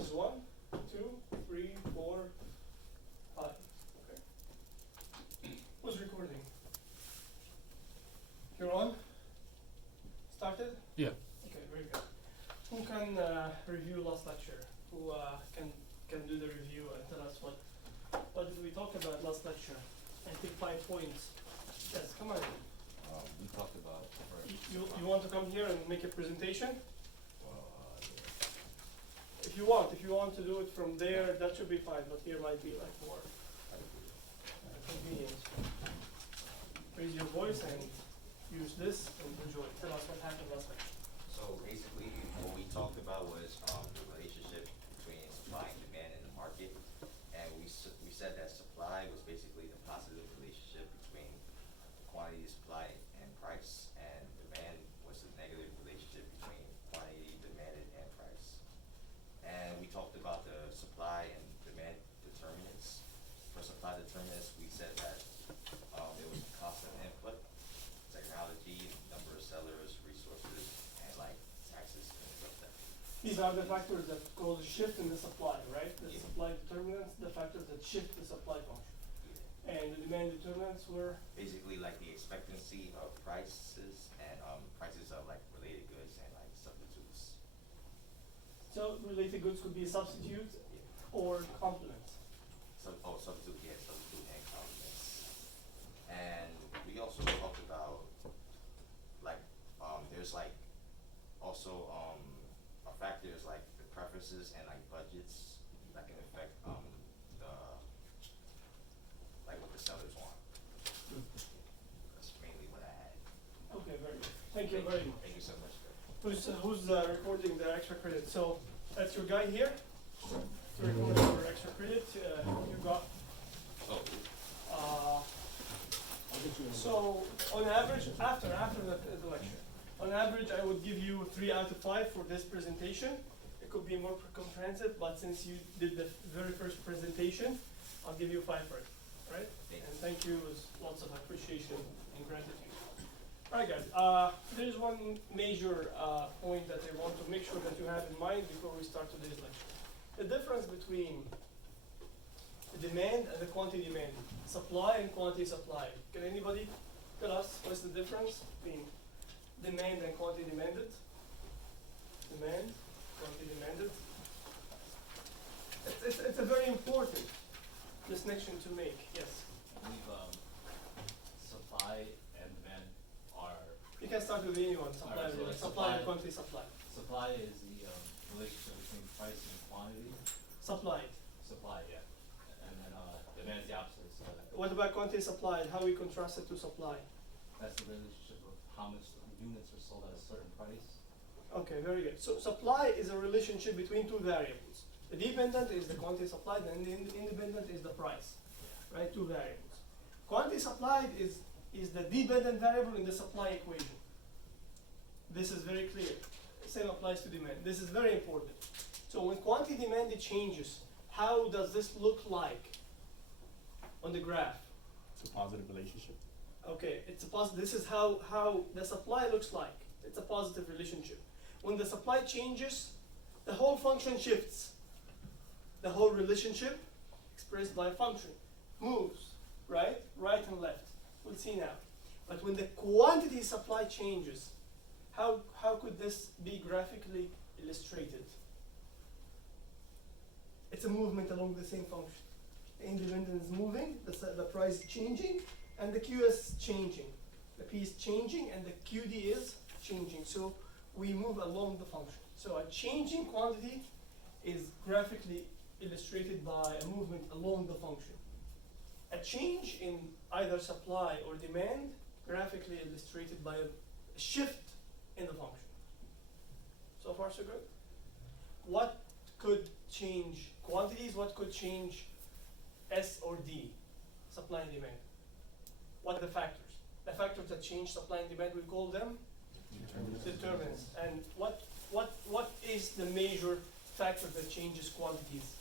This is 1, 2, 3, 4, 5. Okay. Who's recording? You're on? Started? Yeah. Okay, very good. Who can review last lecture? Who can do the review and tell us what did we talk about last lecture? I think 5 points. Yes, come on. We talked about You want to come here and make a presentation? yeah. If you want to do it from there, that should be fine, but here might be like more convenient. Raise your voice and use this and enjoy. Tell us what happened last lecture. So basically, what we talked about was the relationship between supply and demand in the market, and we said that supply was basically the positive relationship between quantity, supply, and price, and demand was the negative relationship between quantity, demanded, and price. And we talked about the supply and demand determinants. For supply determinants, we said that it was the cost of input, technology, number of sellers, resources, and like taxes and stuff like that. These are the factors that cause a shift in the supply, right? The supply determinants, the factors that shift the supply function. And the demand determinants were? Basically like the expectancy of prices and prices of like related goods and like substitutes. So related goods could be a substitute or complement. Substitute and complements. And we also talked about like there's like also factors like the preferences and like budgets that can affect the like what the sellers want. That's mainly what I had. Okay, very good. Thank you very much. Thank you so much. Who's recording the extra credit? So that's your guy here. To record your extra credit, you got. So on average, after the lecture, on average I would give you 3 out of 5 for this presentation. It could be more comprehensive, but since you did the very first presentation, I'll give you 5 for it. Right? And thank you with lots of appreciation and gratitude. Alright guys, there's one major point that I want to make sure that you have in mind before we start today's lecture. The difference between the demand and the quantity demanded, supply and quantity supplied. Can anybody tell us what's the difference between demand and quantity demanded? Demand, quantity demanded. It's a very important distinction to make. Yes. I believe supply and demand are. You can start with anyone. Supply, Alright, so like supply and quantity supply. Supply is the relationship between price and quantity. Supplied. Supply, yeah. And then demand is the opposite. So What about quantity supplied? How we contrast it to supply? that's the relationship of how much units are sold at a certain price. Okay, very good. So supply is a relationship between 2 variables. The dependent is the quantity supplied and the independent is the price, right? 2 variables. Quantity supplied is the dependent variable in the supply equation. This is very clear. Same applies to demand. This is very important. So when quantity demanded changes, how does this look like on the graph? It's a positive relationship. Okay, it's a positive. This is how the supply looks like. It's a positive relationship. When the supply changes, the whole function shifts. The whole relationship, expressed by a function, moves, right and left. We'll see now. But when the quantity supply changes, how could this be graphically illustrated? It's a movement along the same function. The independent is moving, the price is changing, and the Q is changing. The P is changing, and the QD is changing. So we move along the function. So a changing quantity is graphically illustrated by a movement along the function. A change in either supply or demand, graphically illustrated by a shift in the function. So far so good? What could change quantities? What could change S or D, supply and demand? What are the factors? The factors that change supply and demand, we call them determinants. And what is the major factor that changes quantities?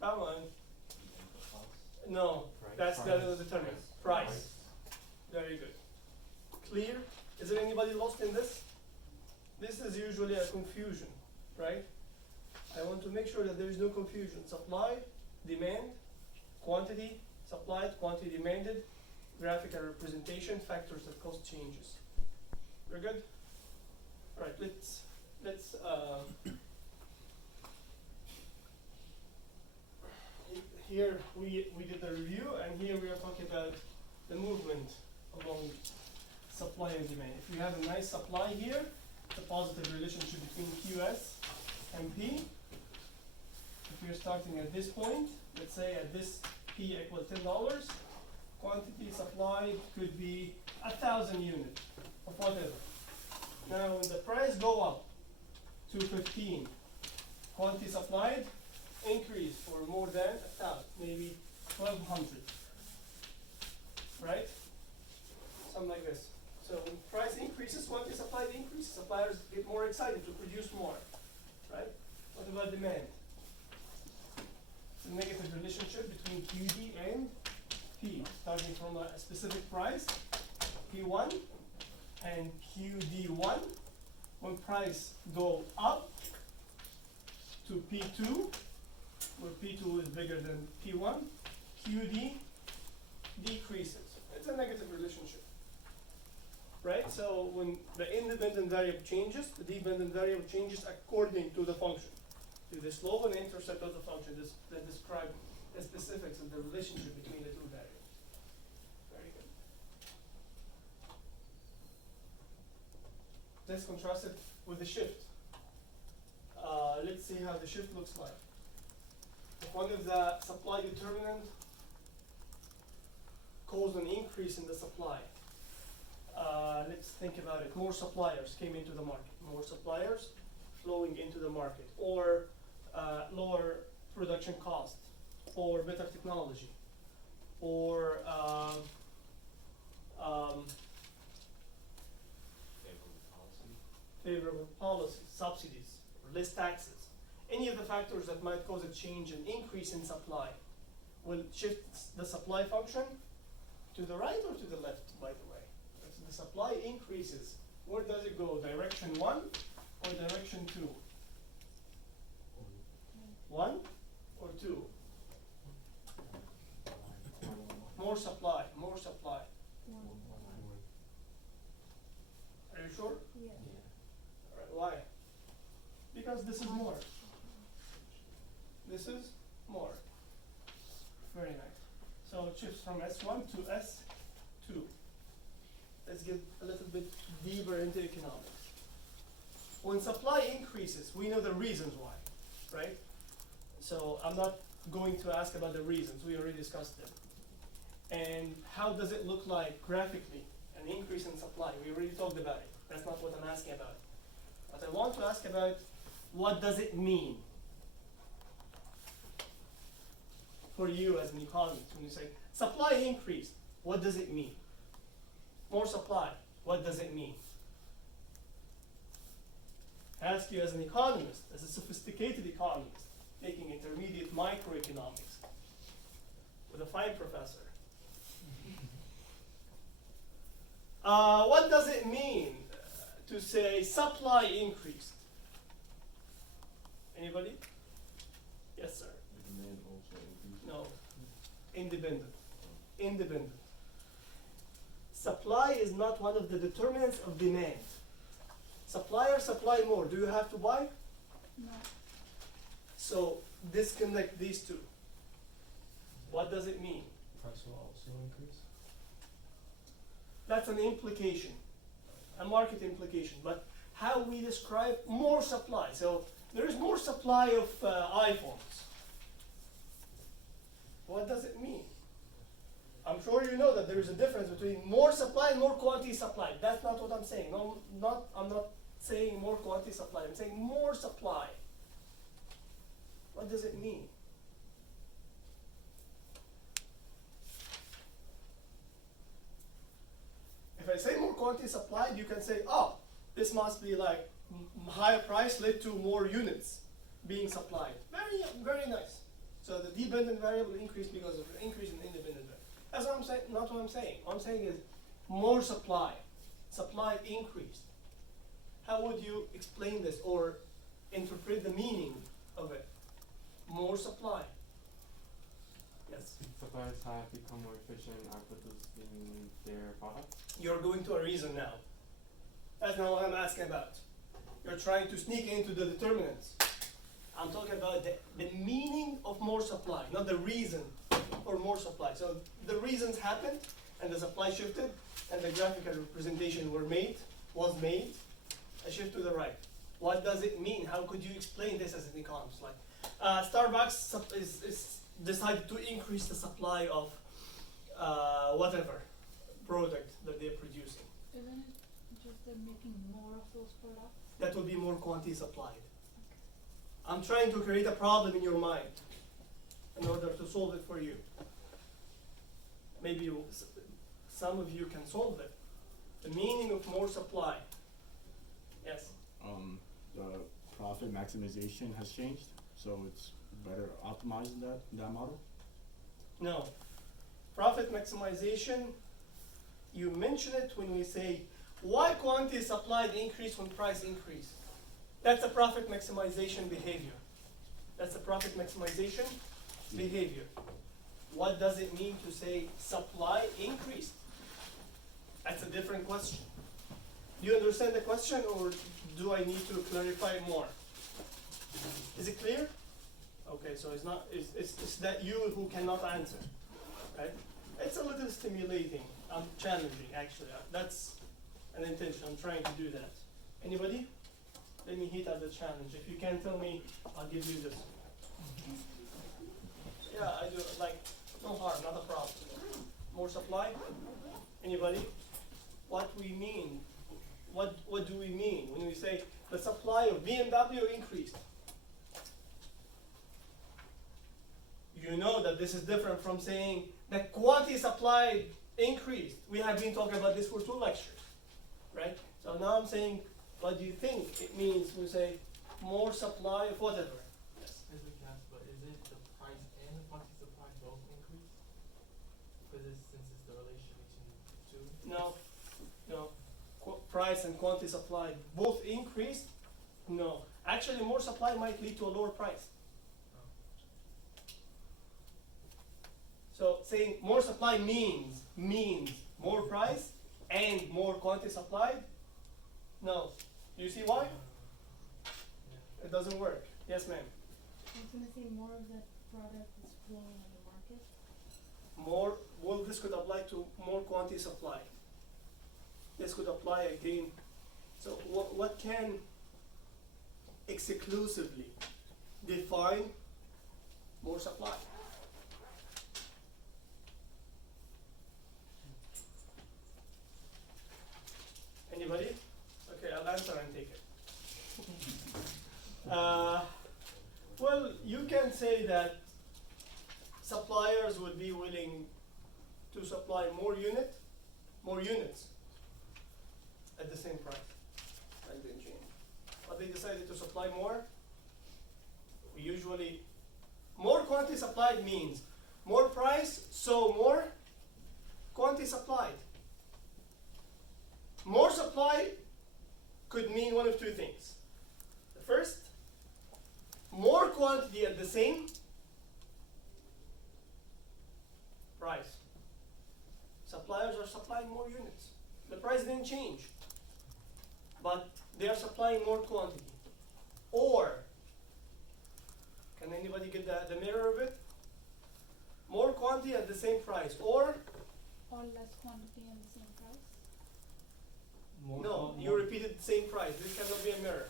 Come on. No, that's the determinant. Price. Very good. Clear? Is there anybody lost in this? This is usually a confusion. right? I want to make sure that there is no confusion. Supply, demand, quantity, supplied, quantity demanded, graphical representation, factors that cause changes. We're good? All right, let's here we did the review, and here we are talking about the movement along supply and demand. If we have a nice supply here, it's a positive relationship between QS and P. If you're starting at this point, let's say at this P equal $10, quantity supplied could be 1,000 units of whatever. Now when the price go up to 15, quantity supplied increase for more than 1,000, maybe 1,200, right? Something like this. So when price increases, quantity supplied increases, suppliers get more excited to produce more, right? What about demand? The negative relationship between QD and P, starting from a specific price, P1 and QD1. When price go up to P2, where P2 is bigger than P1, QD decreases. It's a negative relationship, right? So when the independent variable changes, the dependent variable changes according to the function, to the slope and intercept of the function that describe the specifics of the relationship between the two variables. Very good. Let's contrast it with the shift. Let's see how the shift looks like. If one of the supply determinant caused an increase in the supply, let's think about it. More suppliers came into the market. More suppliers flowing into the market, or lower production cost, or better technology, or favorable policies, subsidies, or less taxes. Any of the factors that might cause a change, an increase in supply, will shift the supply function to the right or to the left, by the way. If the supply increases, where does it go? Direction 1 or direction 2? 1 or 2? More supply, more supply. Are you sure? Yeah. All right, why? Because this is more. This is more. Very nice. So it shifts from S1 to S2. Let's get a little bit deeper into economics. When supply increases, we know the reasons why, right? So I'm not going to ask about the reasons, we already discussed them. And how does it look like graphically, an increase in supply? We already talked about it. That's not what I'm asking about. But I want to ask about, what does it mean for you as an economist? When you say supply increase, what does it mean? More supply, what does it mean? I ask you as an economist, as a sophisticated economist, taking intermediate microeconomics with a fine professor. What does it mean to say supply increased? Anybody? Yes, sir. The demand also increases. No. Independent. Independent. Supply is not one of the determinants of demand. Suppliers supply more. Do you have to buy? No. So disconnect these two. What does it mean? Price will also increase. That's an implication, a market implication. But how we describe more supply. So there is more supply of iPhones. What does it mean? I'm sure you know that there is a difference between more supply and more quantity supply. That's not what I'm saying. No, I'm not saying more quantity supply. I'm saying more supply. What does it mean? If I say more quantity supplied, you can say, oh, this must be like higher price led to more units being supplied. Very, very nice. So the dependent variable increased because of the increase in independent variable. That's what I'm saying, not what I'm saying. What I'm saying is more supply. Supply increased. How would you explain this? Or interpret the meaning of it. More supply. Yes. Suppliers have become more efficient at producing their products. You're going to a reason now. That's not what I'm asking about. You're trying to sneak into the determinants. I'm talking about the meaning of more supply, not the reason for more supply. So the reasons happened, and the supply shifted, and the graphical representation was made, a shift to the right. What does it mean? How could you explain this as an economist? Like, Starbucks is decided to increase the supply of whatever product that they're producing. Isn't it just they're making more of those products? That will be more quantity supplied. I'm trying to create a problem in your mind in order to solve it for you. Maybe some of you can solve it. The meaning of more supply. Yes? The profit maximization has changed, so it's better optimizing that model. No. Profit maximization, you mention it when we say, why quantity supplied increase when price increase? That's a profit maximization behavior. That's a profit maximization behavior. What does it mean to say supply increased? That's a different question. Do you understand the question, or do I need to clarify more? Is it clear? Okay, so it's that you who cannot answer, right? It's a little stimulating. I'm challenging, actually. That's an intention. I'm trying to do that. Anybody? Let me hit at the challenge. If you can tell me, I'll give you this. Yeah, I do. Like, no harm, not a problem. More supply? Anybody? What we mean? What do we mean when we say the supply of BMW increased? You know that this is different from saying the quantity supplied increased. We have been talking about this for 2 lectures, right? So now I'm saying, what do you think it means when we say more supply of whatever? Yes. Is it gas, but is it the price and the quantity supply both increase? Because since it's the relation between the two. No. Price and quantity supplied both increased? No. Actually, more supply might lead to a lower price. So saying more supply means more price and more quantity supplied? No. Do you see why? It doesn't work. Yes, ma'am. I was gonna say more of that product is flowing on the market. Well, this could apply to more quantity supply. This could apply again. So what can exclusively define more supply? Anybody? Okay, I'll answer and take it. Well, you can say that suppliers would be willing to supply more units at the same price. That didn't change. But they decided to supply more. Usually, more quantity supplied means more price, so more quantity supplied. More supply could mean one of two things. The first, more quantity at the same price. Suppliers are supplying more units. The price didn't change, but they are supplying more quantity. Or, can anybody get the mirror of it? More quantity at the same price. Or less quantity and the same price. no, you repeated the same price. This cannot be a mirror.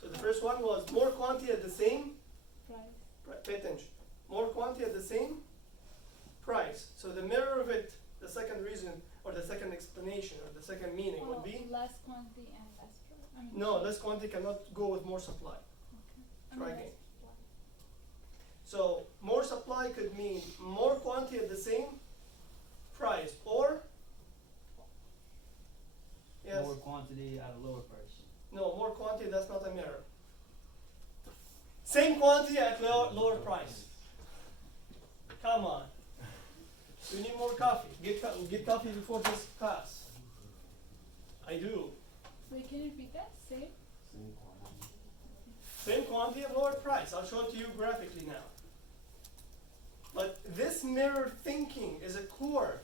So the first one was more quantity at the same Price. Pay attention. More quantity at the same price. So the mirror of it, the second reason, or the second explanation, or the second meaning would be Less quantity and less price. I mean, no, less quantity cannot go with more supply. Okay. Try less again. supply. So more supply could mean more quantity at the same price, or yes, More quantity at a lower price. no, more quantity. That's not a mirror. Same quantity at lower price. Come on. You need more coffee. Get coffee before this class. I do. Wait, can you repeat that? Say. Same quantity at lower price. I'll show it to you graphically now. But this mirror thinking is a core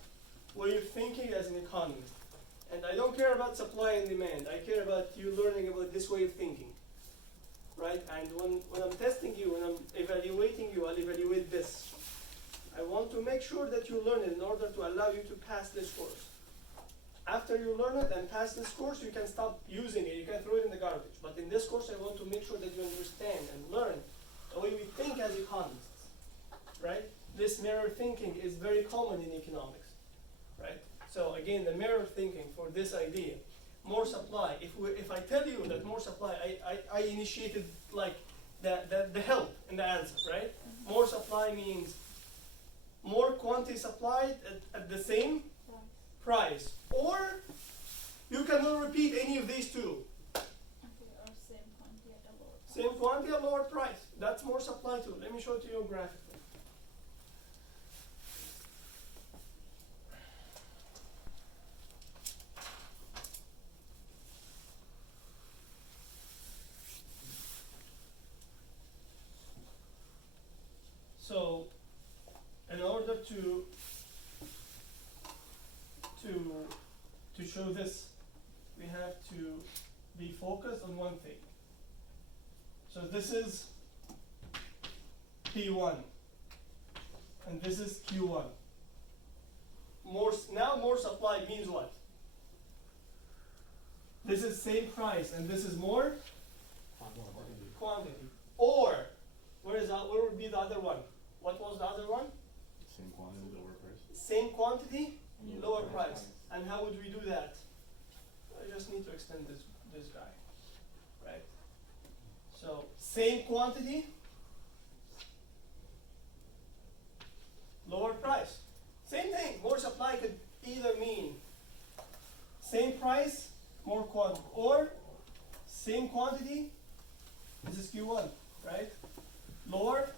way of thinking as an economist. And I don't care about supply and demand. I care about you learning about this way of thinking. Right? And when I'm testing you, when I'm evaluating you, I'll evaluate this. I want to make sure that you learn it in order to allow you to pass this course. After you learn it and pass this course, you can stop using it. You can throw it in the garbage. But in this course, I want to make sure that you understand and learn the way we think as economists. Right? This mirror thinking is very common in economics. Right? So again, the mirror thinking for this idea. More supply. If I tell you that more supply, I initiated like the help in the answer, right? More supply means more quantity supplied at the same price. Or you cannot repeat any of these two. Okay, or same quantity at a lower price. Same quantity at lower price. That's more supply too. Let me show it to you graphically. So, in order to show this, we have to be focused on one thing. So this is P1, and this is Q1. Now more supply means what? This is same price, and this is more quantity. Or where would be the other one? What was the other one? Same quantity, lower price. Same quantity, Lower lower price. price. And how would we do that? I just need to extend this guy, right? So same quantity, lower price. Same thing. More supply could either mean same price, more quantity, or same quantity. This is Q1, right? Lower.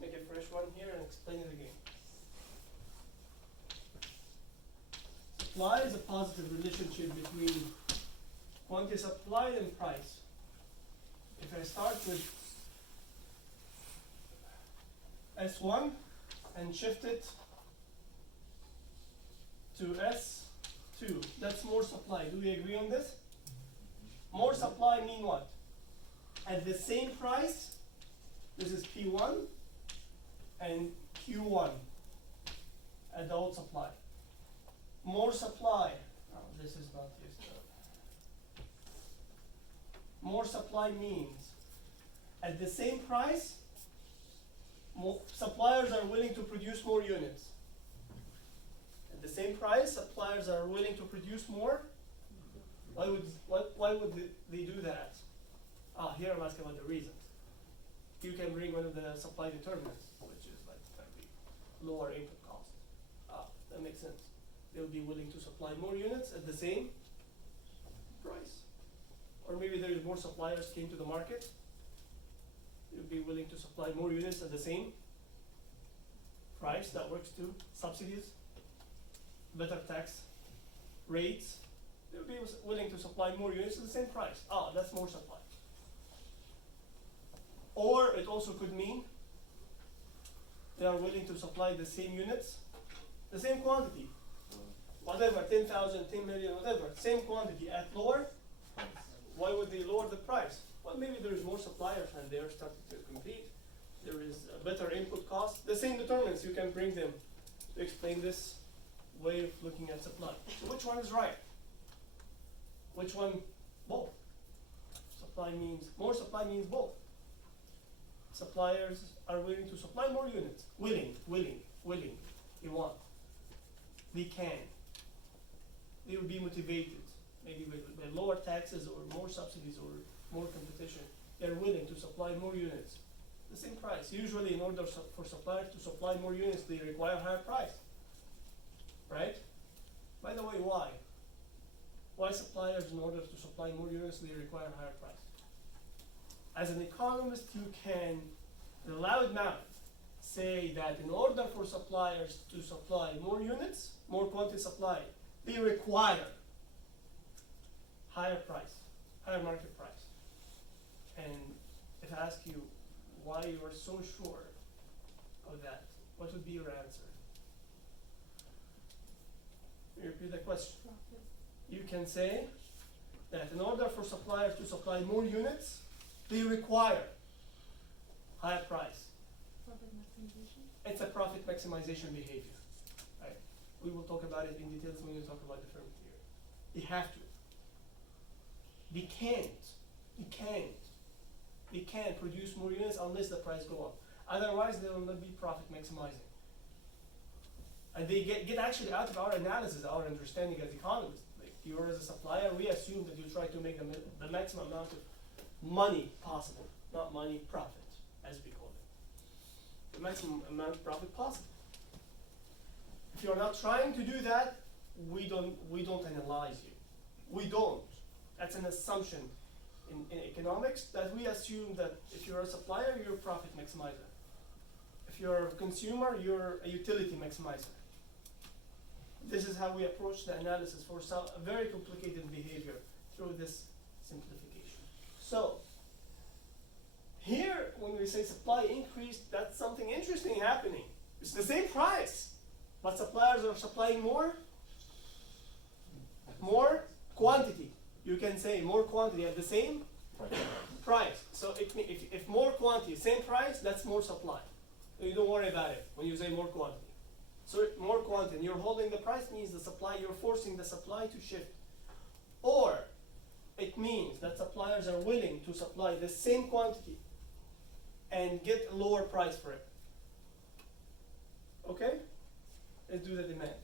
Make a fresh one here and explain it again. Supply is a positive relationship between quantity supplied and price. If I start with S1 and shift it to S2, that's more supply. Do we agree on this? More supply mean what? At the same price, this is P1 and Q1 adult supply. More supply. Oh, this is not used up. More supply means at the same price, suppliers are willing to produce more units. At the same price, suppliers are willing to produce more. Why would they do that? Here I'm asking about the reasons. You can bring one of the supply determinants, which is like lower input cost. That makes sense. They'll be willing to supply more units at the same price. Or maybe there is more suppliers came to the market. You'll be willing to supply more units at the same price. That works too. Subsidies, better tax rates. They'll be willing to supply more units at the same price. That's more supply. Or it also could mean they are willing to supply the same units, the same quantity, whatever, 10,000, 10 million, whatever, same quantity at lower. Why would they lower the price? Well, maybe there is more suppliers and they are starting to compete. There is a better input cost. The same determinants, you can bring them to explain this way of looking at supply. So which one is right? Which one? Both. More supply means both. Suppliers are willing to supply more units. Willing. They want. They can. They will be motivated. Maybe with lower taxes or more subsidies or more competition. They're willing to supply more units. The same price. Usually in order for suppliers to supply more units, they require higher price. Right? By the way, why? Why suppliers, in order to supply more units, they require higher price? As an economist, you can, in a loud mouth, say that in order for suppliers to supply more units, more quantity supply, they require higher price, higher market price. And if I ask you why you are so sure of that, what would be your answer? You repeat the question. Profit. You can say that in order for suppliers to supply more units, they require higher price. Profit maximization. It's a profit maximization behavior, right? We will talk about it in details when we talk about the firm theory. They have to. They can't produce more units unless the price go up. Otherwise, they will not be profit maximizing. And they get actually out of our analysis, our understanding as economists. Like you are as a supplier, we assume that you try to make the maximum amount of money possible, not money, profit, as we call it. The maximum amount of profit possible. If you're not trying to do that, we don't analyze you. We don't. That's an assumption in economics, that we assume that if you're a supplier, you're a profit maximizer. If you're a consumer, you're a utility maximizer. This is how we approach the analysis for a very complicated behavior through this simplification. So, here, when we say supply increased, that's something interesting happening. It's the same price, but suppliers are supplying more quantity. You can say more quantity at the same price. So if more quantity, same price, that's more supply. So you don't worry about it when you say more quantity. So more quantity, and you're holding the price means the supply, you're forcing the supply to shift. Or it means that suppliers are willing to supply the same quantity and get a lower price for it. Okay? Let's do the demand.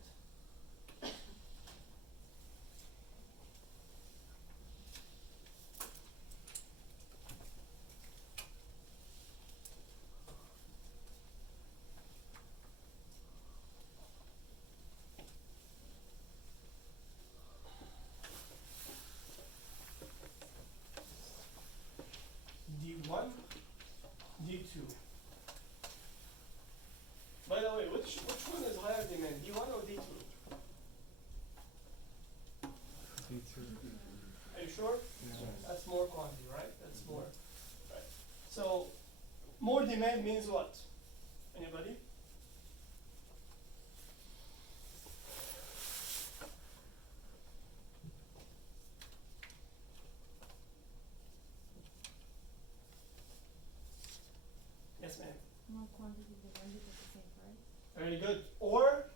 D1, D2. By the way, which one is higher demand, D1 or D2? D2. Are you sure? Yeah. That's more quantity, right? That's more. Right. So, more demand means what? Anybody? Yes, ma'am. More quantity demanded at the same price, Very good. Or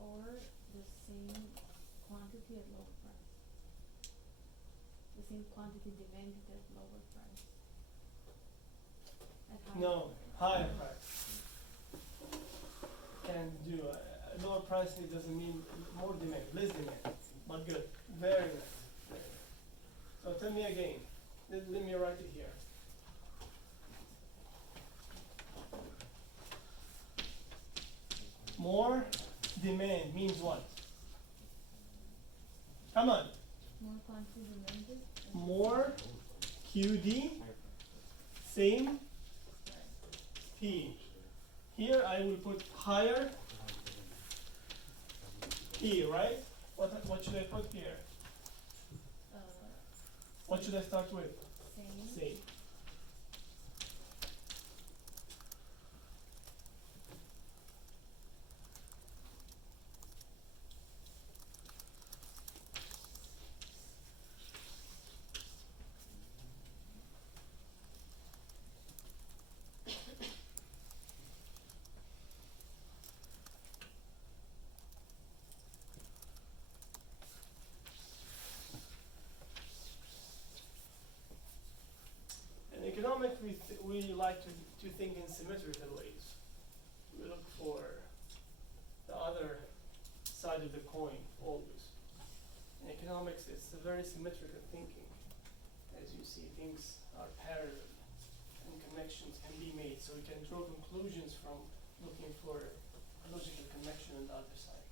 or the same quantity at lower price. The same quantity demanded at lower price. At higher no, price. higher price. Can do lower price. It doesn't mean more demand, less demand. But good. Very nice. Very nice. So tell me again. Let me write it here. More demand means what? Come on. More quantity demanded. at More QD, same P. Here I will put higher P, right? What should I put here? What should I start with? Same. Same. In economics, we like to think in symmetrical ways. We look for the other side of the coin always. In economics, it's a very symmetrical thinking. As you see, things are parallel and connections can be made. So we can draw conclusions from looking for a logical connection on the other side.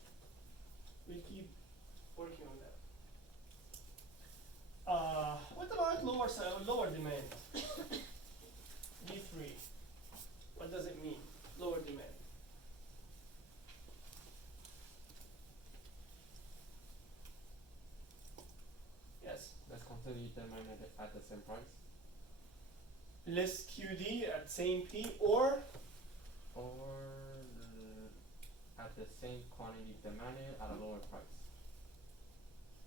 We'll keep working on that. What about lower demand? D3. What does it mean? Lower demand. quantity demanded at the same price, Less QD at same P or at the same quantity demanded at a lower price.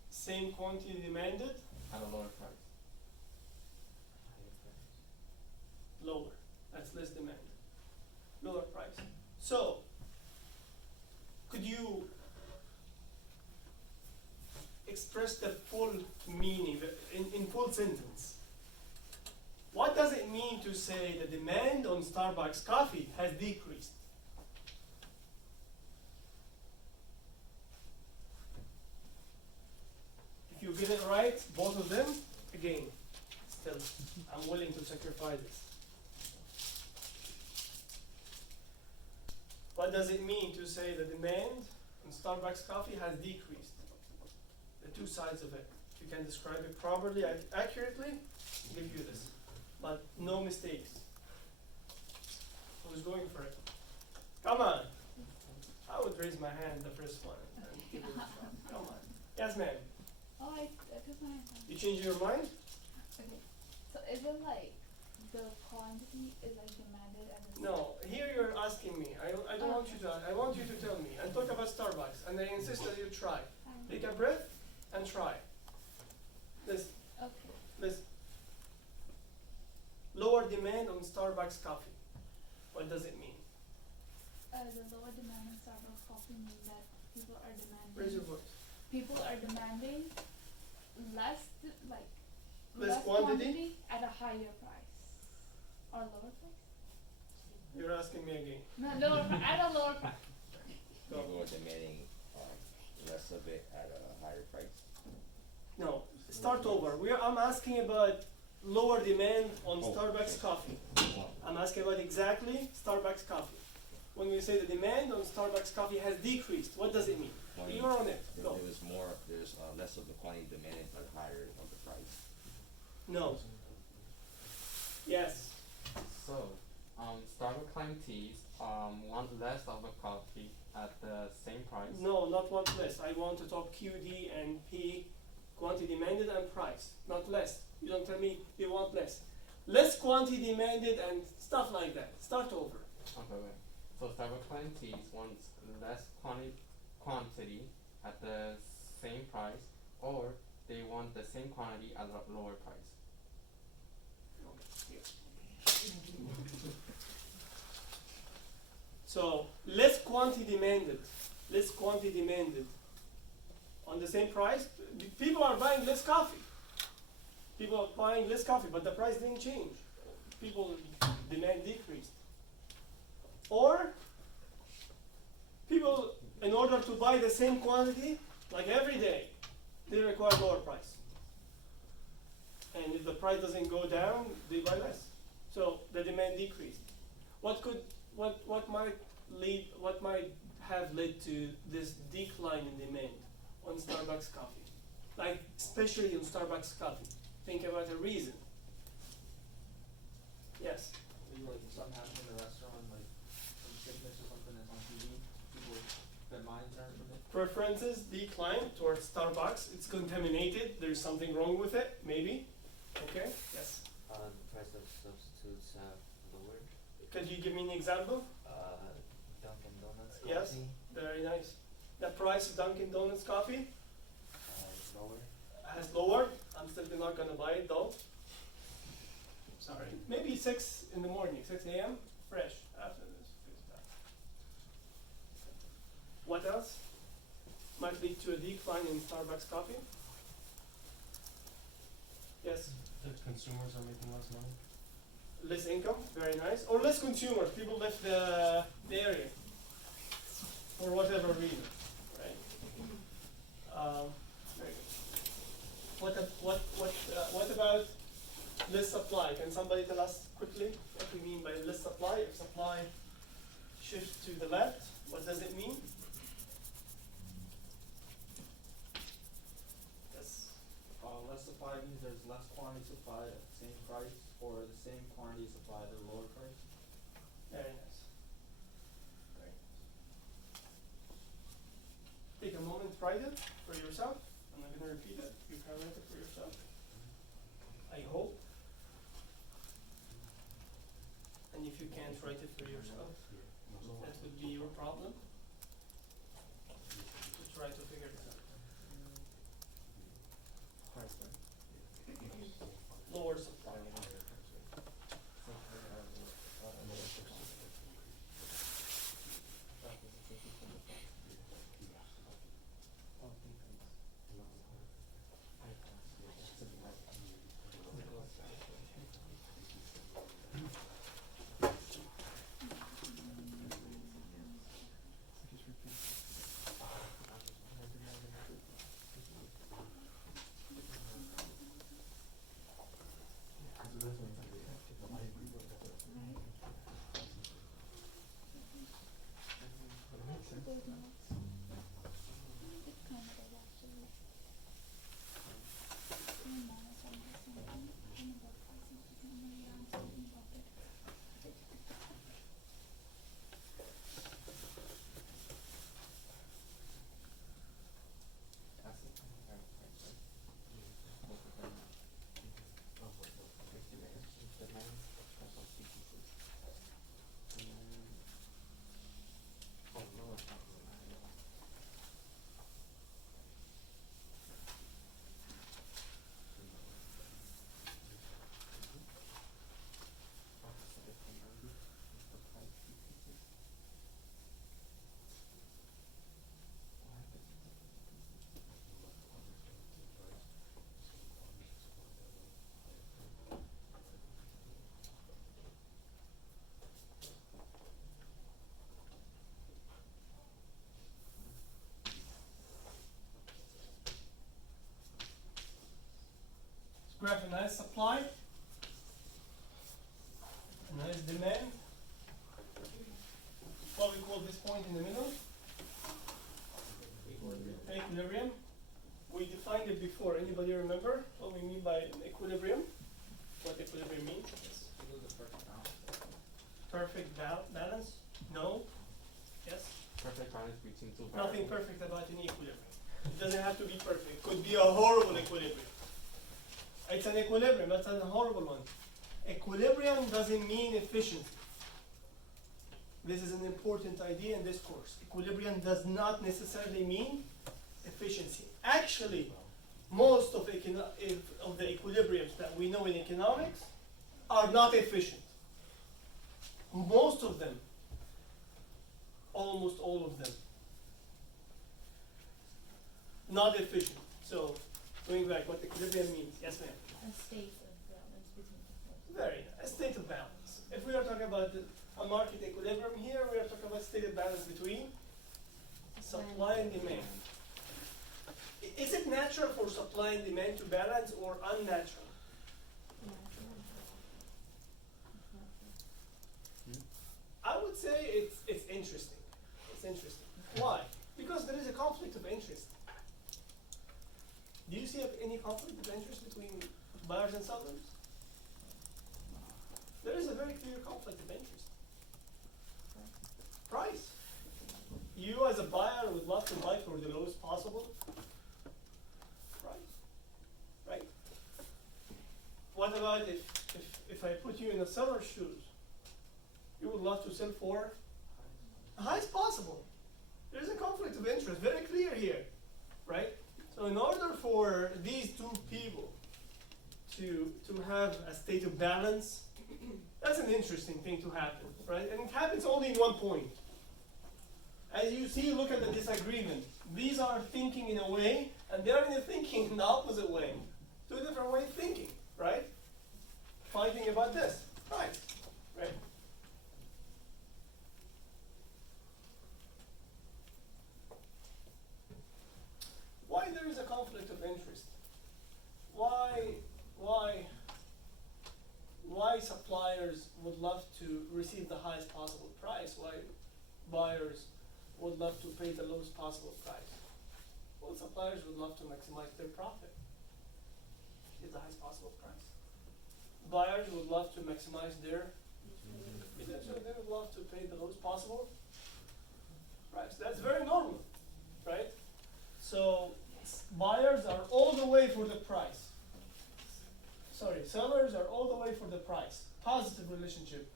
same quantity demanded, At a lower price. lower. That's less demand. Lower price. So, could you express the full meaning in full sentence? What does it mean to say the demand on Starbucks coffee has decreased? If you get it right, both of them, again, still, I'm willing to sacrifice this. What does it mean to say the demand on Starbucks coffee has decreased? The two sides of it. If you can describe it properly, accurately, I'll give you this. But no mistakes. Who's going for it? Come on. I would raise my hand the first one and give it a shot. Come on. Yes, ma'am. Oh, I took my time. You change your mind? Okay. So is it like the quantity is like demanded at the No. Here you're asking me. I don't want you to. I want you to tell me and talk about Starbucks. And I insist that you try. Take a breath and try. Listen. Okay. Listen. Lower demand on Starbucks coffee. What does it mean? The lower demand in Starbucks coffee means that people are demanding. Raise your voice. People are demanding less, Less less quantity? at a higher price or lower price. You're asking me again. No, lower at a lower price. Go. People are demanding less of it at a higher price. No. Start over. I'm asking about lower demand on Oh, Starbucks okay. coffee. Well, I'm asking about exactly Starbucks coffee. When we say the demand on Starbucks coffee has decreased, what does it mean? Quantity- You're on it. Go. there's less of the quantity demanded but higher of the price. No. Yes. So, Starbucks client teas want less of a coffee at the same price. No, not want less. I want to talk QD and P, quantity demanded and price, not less. You don't tell me you want less. Less quantity demanded and stuff like that. Start over. Okay, wait. So Starbucks client teas wants less quantity at the same price, or they want the same quantity at a lower price. So less quantity demanded on the same price. People are buying less coffee. People are buying less coffee, but the price didn't change. People demand decreased. Or people, in order to buy the same quantity, like every day, they require lower price. And if the price doesn't go down, they buy less. So the demand decreased. What might have led to this decline in demand on Starbucks coffee? Like especially on Starbucks coffee. Think about a reason. Yes. Maybe like if something happened in the restaurant, like some sickness or something that's on TV, people their minds aren't from it. Preferences decline towards Starbucks. It's contaminated. There's something wrong with it, maybe. Okay. Yes. The price of substitutes have lowered. Could you give me an example? Dunkin' Donuts Yes. coffee Very nice. The price of Dunkin' Donuts coffee is lower. has lowered. I'm still not gonna buy it though. Sorry. Maybe 6 in the morning, 6 a.m. fresh after this. What else might lead to a decline in Starbucks coffee? Yes. The consumers are making less money. Less income, very nice. Or less consumers. People left the area for whatever reason, right? Very good. What about less supply? Can somebody tell us quickly what we mean by less supply? If supply shifts to the left, what does it mean? Yes. Less supply means there's less quantity supplied at the same price, or the same quantity supplied at a lower price. Very nice. Very nice. Take a moment, write it for yourself. I'm not going to repeat it. You can write it for yourself. can't write it for yourself. That would be your problem. To try to figure this out. Lower supply. Graph a nice supply, a nice demand. What we call this point in the middle, equilibrium. We defined it before. Anybody remember what we mean by equilibrium? What equilibrium means? Yes. Perfect balance? No. Yes. Perfect balance between two Nothing variables. perfect about any equilibrium. It doesn't have to be perfect. It could be a horrible equilibrium. It's an equilibrium, but it's a horrible one. Equilibrium doesn't mean efficiency. This is an important idea in this course. Equilibrium does not necessarily mean efficiency. Actually, most of the equilibriums that we know in economics are not efficient. Most of them, almost all of them, not efficient. So, going back, what equilibrium means. Yes, ma'am. A state of balance between the forces. Very, a state of balance. If we are talking about a market equilibrium here, we are talking about state of balance between supply and demand. Is it natural for supply and demand to balance or unnatural? I would say it's interesting. It's interesting. Why? Because there is a conflict of interest. Do you see any conflict of interest between buyers and sellers? There is a very clear conflict of interest. Price. You as a buyer would love to buy for the lowest possible price, right? What about if I put you in a seller's shoes? You would love to sell for the highest possible. There's a conflict of interest, very clear here, right? So in order for these two people to have a state of balance, that's an interesting thing to happen, right? And it happens only in one point. As you see, look at the disagreement. These are thinking in a way, and they're thinking in the opposite way. Two different ways of thinking, right? Fighting about this, right? Why there is a conflict of interest? Why suppliers would love to receive the highest possible price? Why buyers would love to pay the lowest possible price? Well, suppliers would love to maximize their profit. Get the highest possible price. Buyers would love to maximize their so they would love to pay the lowest possible price. That's very normal, right? So buyers are all the way for the price. Sorry, sellers are all the way for the price. Positive relationship.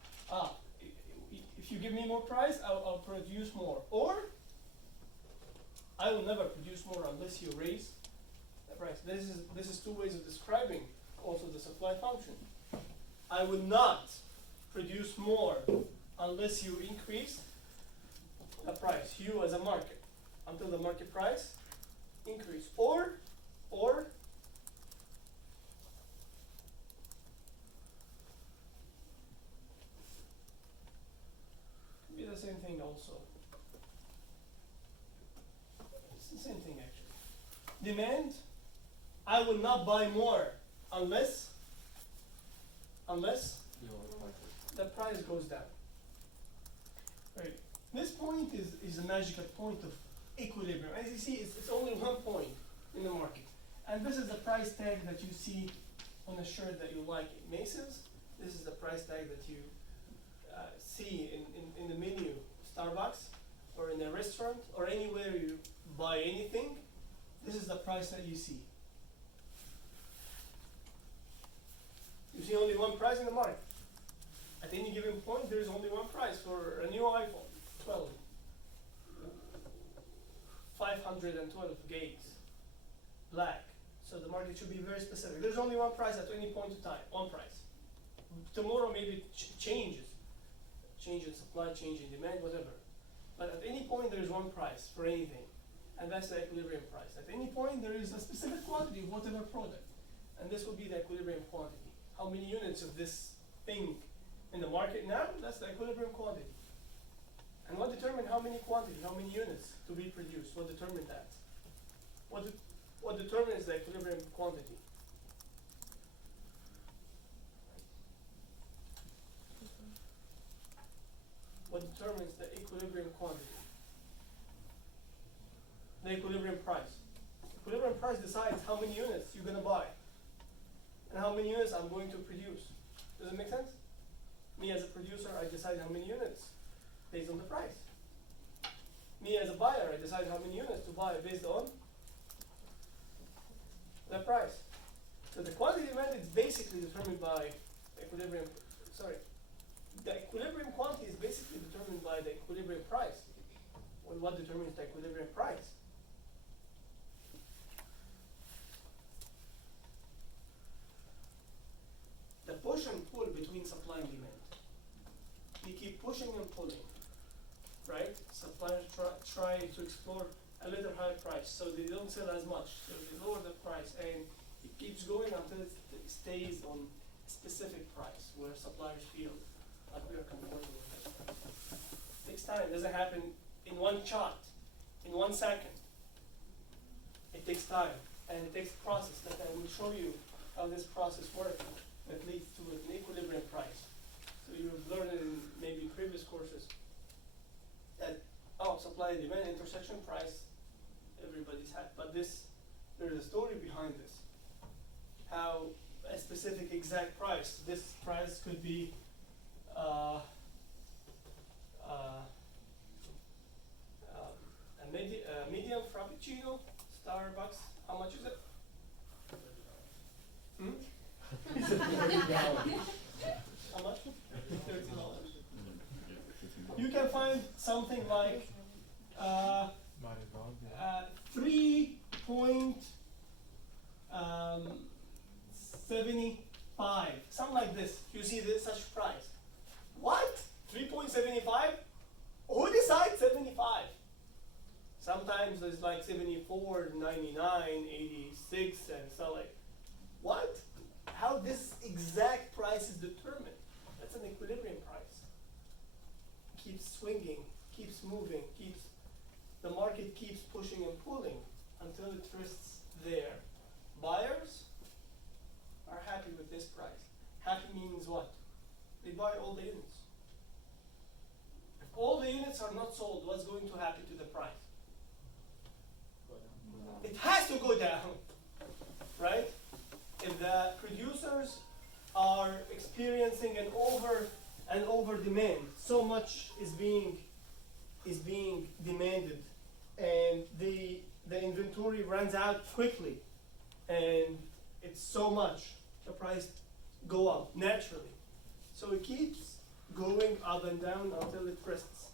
if you give me more price, I'll produce more. Or I will never produce more unless you raise the price. This is two ways of describing also the supply function. I will not produce more unless you increase the price, you as a market, until the market price increase. Or could be the same thing also. It's the same thing actually. Demand, I will not buy more unless the price goes down. Right. This point is a magical point of equilibrium. As you see, it's only one point in the market. And this is the price tag that you see on a shirt that you like in Macy's. This is the price tag that you see in the menu of Starbucks or in a restaurant or anywhere you buy anything. This is the price that you see. You see only one price in the market. At any given point, there is only one price for a new iPhone 12. 512 gigs, black. So the market should be very specific. There's only one price at any point in time, one price. Tomorrow maybe it changes. Change in supply, change in demand, whatever. But at any point there is one price for anything. And that's the equilibrium price. At any point there is a specific quantity of whatever product. And this will be the equilibrium quantity. How many units of this thing in the market now? That's the equilibrium quantity. And what determines how many quantity, how many units to be produced? What determines that? What determines the equilibrium quantity? What determines the equilibrium quantity? The equilibrium price. Equilibrium price decides how many units you're going to buy and how many units I'm going to produce. Does it make sense? Me as a producer, I decide how many units based on the price. Me as a buyer, I decide how many units to buy based on the price. So the quantity demand is basically determined by equilibrium. The equilibrium quantity is basically determined by the equilibrium price. Well, what determines the equilibrium price? The push and pull between supply and demand. You keep pushing and pulling, right? Suppliers try to explore a little higher price, so they don't sell as much. So they lower the price, and it keeps going until it stays on a specific price where suppliers feel like we are comfortable with this price. It takes time. It doesn't happen in one shot, in 1 second. It takes time, and it takes process that I will show you how this process works that leads to an equilibrium price. So you've learned it in maybe previous courses that supply and demand intersection price everybody's had. But there's a story behind this. How a specific exact price. This price could be a medium frappuccino, Starbucks. How much is it? How much? $30. You can find something like 3.75, something like this. You see this such price. What? 3.75? Who decides 75? Sometimes it's like 74, 99, 86, and so like, what? How this exact price is determined? That's an equilibrium price. Keeps swinging, keeps moving, the market keeps pushing and pulling until it rests there. Buyers are happy with this price. Happy means what? They buy all the units. If all the units are not sold, what's going to happen to the price? It has to go down, right? If the producers are experiencing an over demand, so much is being demanded, and the inventory runs out quickly, and it's so much, the price go up naturally. So it keeps going up and down until it rests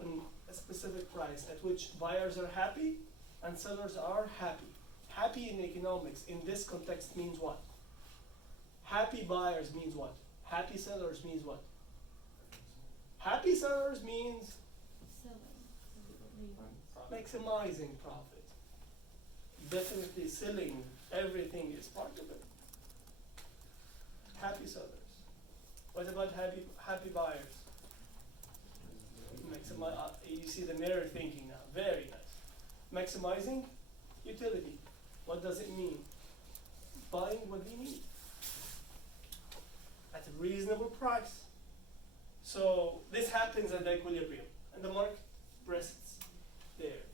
on a specific price at which buyers are happy and sellers are happy. Happy in economics in this context means what? Happy buyers means what? Happy sellers means what? Happy sellers means Selling, labor. maximizing profit. Definitely selling everything is part of it. Happy sellers. What about happy buyers? You see the mirror thinking now. Very nice. Maximizing utility. What does it mean? Buying what they need at a reasonable price. So this happens at the equilibrium, and the market rests there.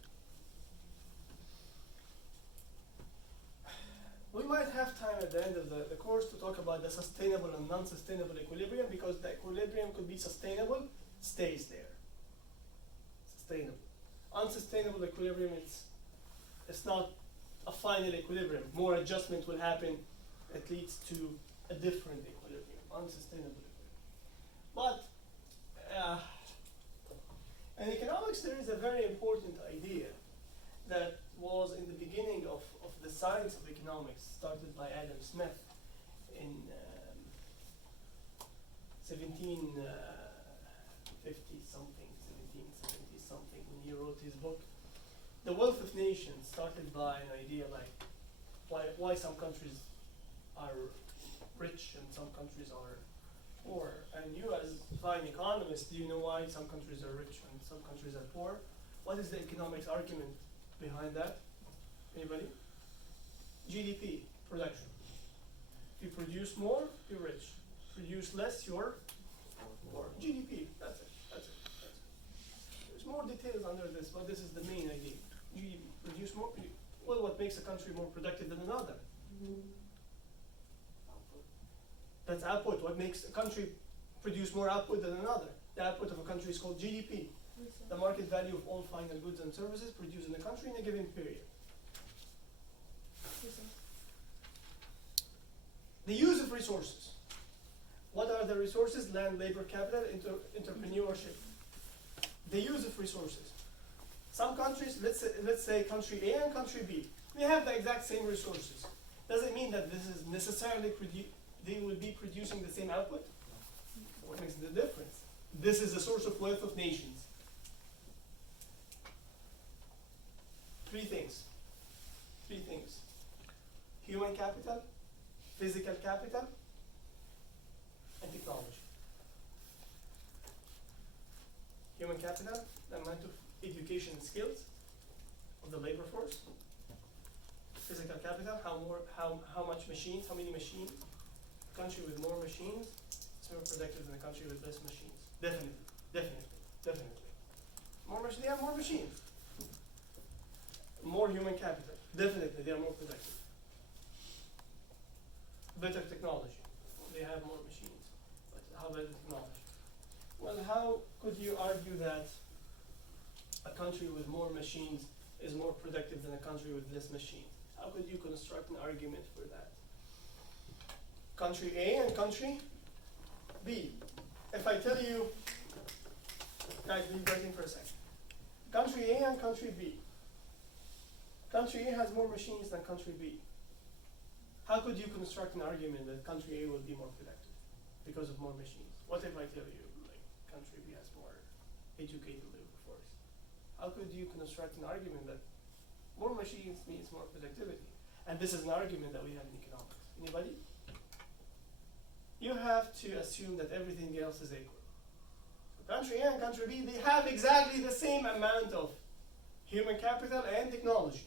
We might have time at the end of the course to talk about the sustainable and non-sustainable equilibrium, because the equilibrium could be sustainable, stays there. Sustainable. Unsustainable equilibrium, it's not a final equilibrium. More adjustment will happen that leads to a different equilibrium, unsustainable equilibrium. But in economics, there is a very important idea that was in the beginning of the science of economics, started by Adam Smith in 1750 something, 1770 something, when he wrote his book. The Wealth of Nations started by an idea like why some countries are rich and some countries are poor. And you, as a fine economist, do you know why some countries are rich and some countries are poor? What is the economics argument behind that? Anybody? GDP, production. If you produce more, you're rich. Produce less, you're poor. GDP, that's it. There's more details under this, but this is the main idea. GDP, produce more. Well, what makes a country more productive than another? That's output. What makes a country produce more output than another? The output of a country is called GDP. The market value of all final goods and services produced in the country in a given period. The use of resources. What are the resources? Land, labor, capital, entrepreneurship. The use of resources. Some countries, let's say country A and country B, they have the exact same resources. Does it mean that this is necessarily they will be producing the same output? What makes the difference? This is the source of wealth of nations. Three things. Human capital, physical capital, and technology. Human capital, the amount of education and skills of the labor force. Physical capital, how much machines, how many machines. A country with more machines is more productive than a country with less machines. Definitely. More machines, they have more machines. More human capital. Definitely, they are more productive. Better technology. They have more machines. But how about the technology? Well, how could you argue that a country with more machines is more productive than a country with less machines? How could you construct an argument for that? Country A and country B. If I tell you, guys, be waiting for a second. Country A and country B. Country A has more machines than country B. How could you construct an argument that country A will be more productive because of more machines? What if I tell you, like, country B has more educated labor force? How could you construct an argument that more machines means more productivity? And this is an argument that we have in economics. Anybody? You have to assume that everything else is equal. So country A and country B, they have exactly the same amount of human capital and technology.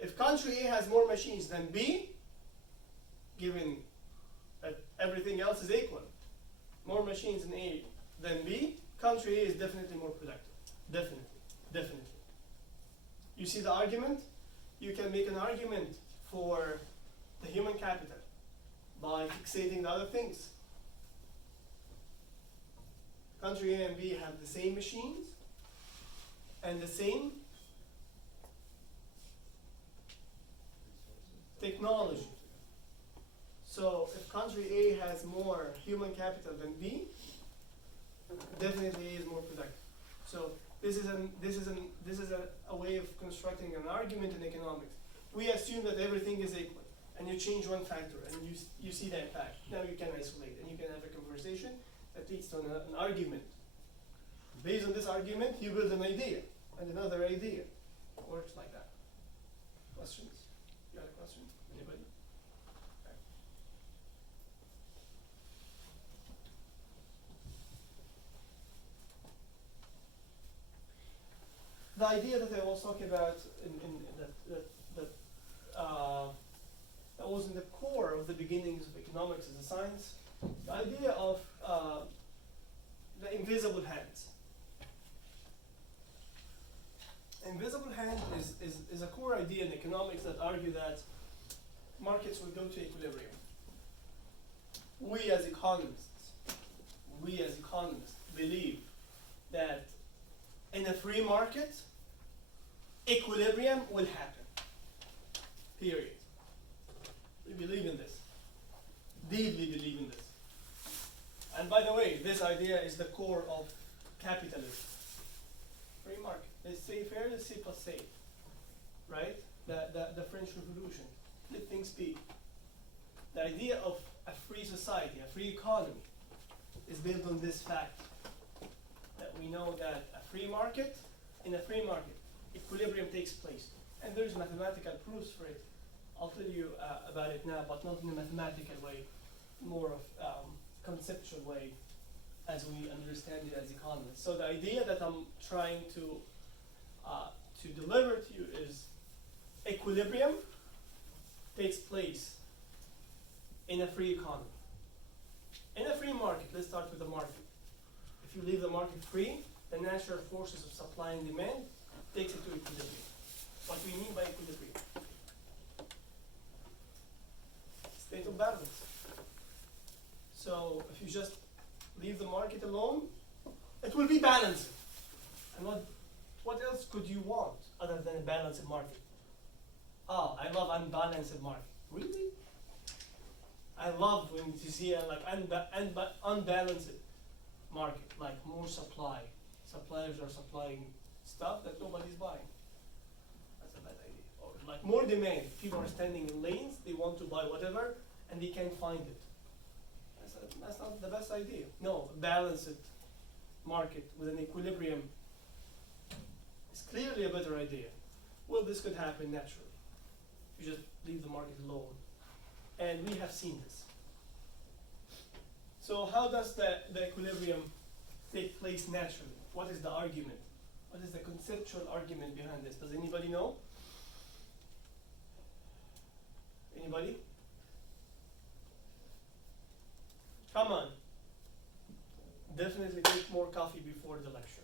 If country A has more machines than B, given that everything else is equal, more machines in A than B, country A is definitely more productive. Definitely. You see the argument? You can make an argument for the human capital by fixating the other things. Country A and B have the same machines and the same technology. So if country A has more human capital than B, definitely is more productive. So this is a way of constructing an argument in economics. We assume that everything is equal, and you change one factor, and you see the impact. Now you can isolate, and you can have a conversation that leads to an argument. Based on this argument, you build an idea, and another idea. It works like that. Questions? You got a question? Anybody? Okay. The idea that I was talking about that was in the core of the beginnings of economics as a science, the idea of the invisible hands. Invisible hand is a core idea in economics that argue that markets will go to equilibrium. We as economists believe that in a free market, equilibrium will happen. Period. We believe in this. Deeply believe in this. And by the way, this idea is the core of capitalism. Free market. Laissez faire, laissez passer. Right? The French Revolution. Let things be. The idea of a free society, a free economy, is built on this fact. That we know that in a free market, equilibrium takes place. And there's mathematical proofs for it. I'll tell you about it now, but not in a mathematical way, more of conceptual way as we understand it as economists. So the idea that I'm trying to deliver to you is equilibrium takes place in a free economy. In a free market, let's start with the market. If you leave the market free, the natural forces of supply and demand takes it to equilibrium. What do we mean by equilibrium? State of balance. So if you just leave the market alone, it will be balanced. And what else could you want other than a balanced market? Oh, I love unbalanced market. Really? I love when you see a unbalanced market, like more supply. Suppliers are supplying stuff that nobody's buying. That's a bad idea. Or like more demand. People are standing in lanes, they want to buy whatever, and they can't find it. That's not the best idea. No, a balanced market with an equilibrium is clearly a better idea. Well, this could happen naturally. You just leave the market alone. And we have seen this. So how does the equilibrium take place naturally? What is the argument? What is the conceptual argument behind this? Does anybody know? Anybody? Come on. Definitely take more coffee before the lecture.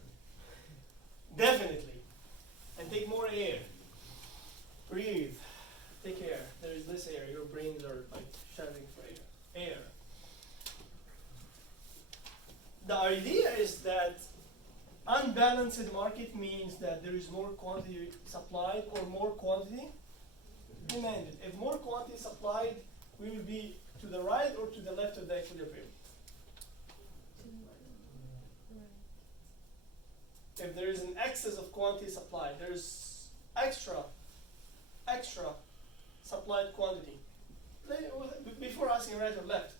Definitely. And take more air. Breathe. Take air. There is this air. Your brains are like shouting for air. The idea is that unbalanced market means that there is more quantity supplied or more quantity demanded. If more quantity supplied, we will be to the right or to the left of the equilibrium. If there is an excess of quantity supplied, there is extra supplied quantity. Before asking right or left,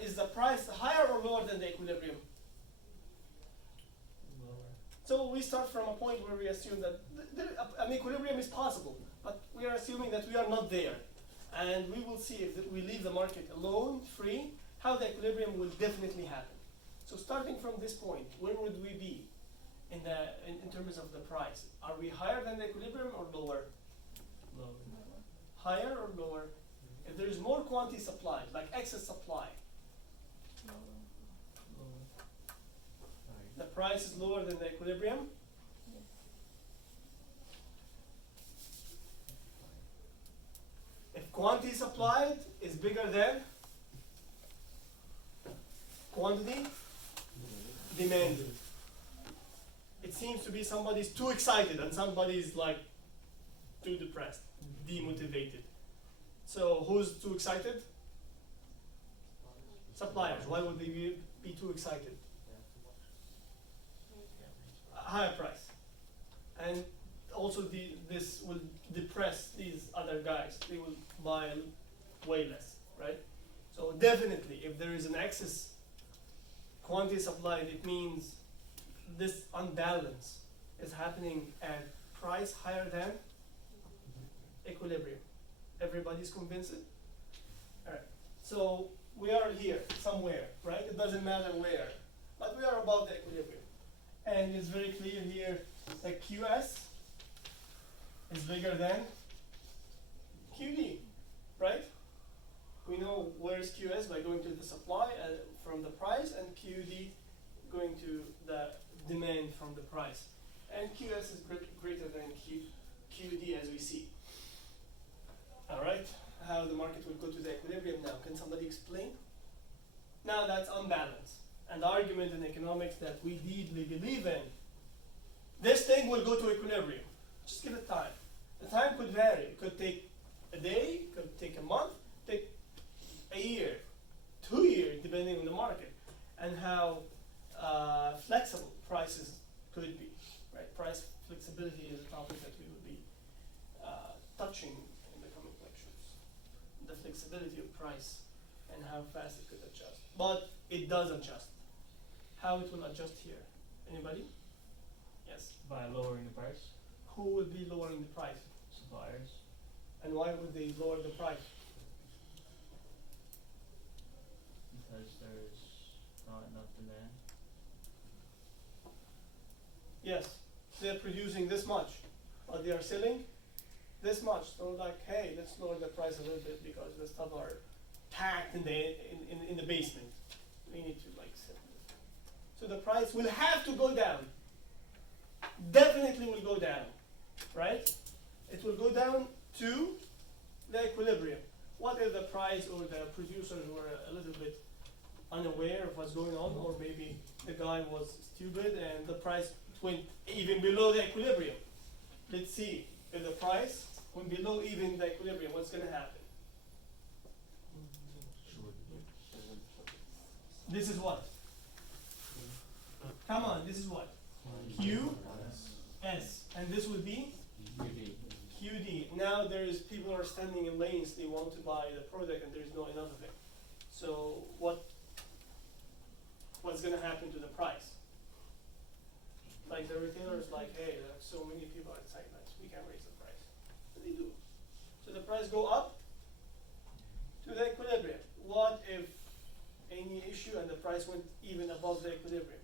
is the price higher or lower than the equilibrium? Lower. So we start from a point where we assume that an equilibrium is possible, but we are assuming that we are not there. And we will see if we leave the market alone, free, how the equilibrium will definitely happen. So starting from this point, where would we be in terms of the price? Are we higher than the equilibrium or lower? Lower. Higher or lower? If there is more quantity supplied, like excess supply, Lower. the price is lower than the equilibrium. If quantity supplied is bigger than quantity demanded, it seems to be somebody's too excited and somebody's like too depressed, demotivated. So who's too excited? Suppliers. Why would they be too excited? higher price. And also this will depress these other guys. They will buy way less, right? So definitely, if there is an excess quantity supplied, it means this unbalance is happening at price higher than equilibrium. Everybody's convinced? Alright, so we are here, somewhere, right? It doesn't matter where, but we are above the equilibrium. And it's very clear here that QS is bigger than QD, right? We know where's QS by going to the supply from the price, and QD going to the demand from the price. And QS is greater than QD as we see. All right, how the market will go to the equilibrium now. Can somebody explain? Now that's unbalanced. And the argument in economics that we deeply believe in, this thing will go to equilibrium. Just give it time. The time could vary. It could take a day, could take a month, take a year, 2 years, depending on the market, and how flexible prices could be. Right? Price flexibility is a topic that we will be touching in the coming lectures. The flexibility of price and how fast it could adjust. But it does adjust. How it will adjust here? Anybody? Yes. By lowering the price, Who will be lowering the price? suppliers. And why would they lower the price? Because there's not enough demand. Yes, they're producing this much, but they are selling this much. So like, hey, let's lower the price a little bit because the stuff are packed in the basement. We need to like sell this. So the price will have to go down. Definitely will go down, right? It will go down to the equilibrium. What if the price or the producers were a little bit unaware of what's going on, or maybe the guy was stupid and the price went even below the equilibrium? Let's see if the price went below even the equilibrium, what's going to happen? This is what? Come on, this is what? Q, S, and this would be QD. QD. Now there is people are standing in lanes, they want to buy the product and there is not enough of it. So what's gonna happen to the price? Like the retailers like, hey, there are so many people outside, like we can raise the price. So they do. So the price go up to the equilibrium. What if any issue and the price went even above the equilibrium?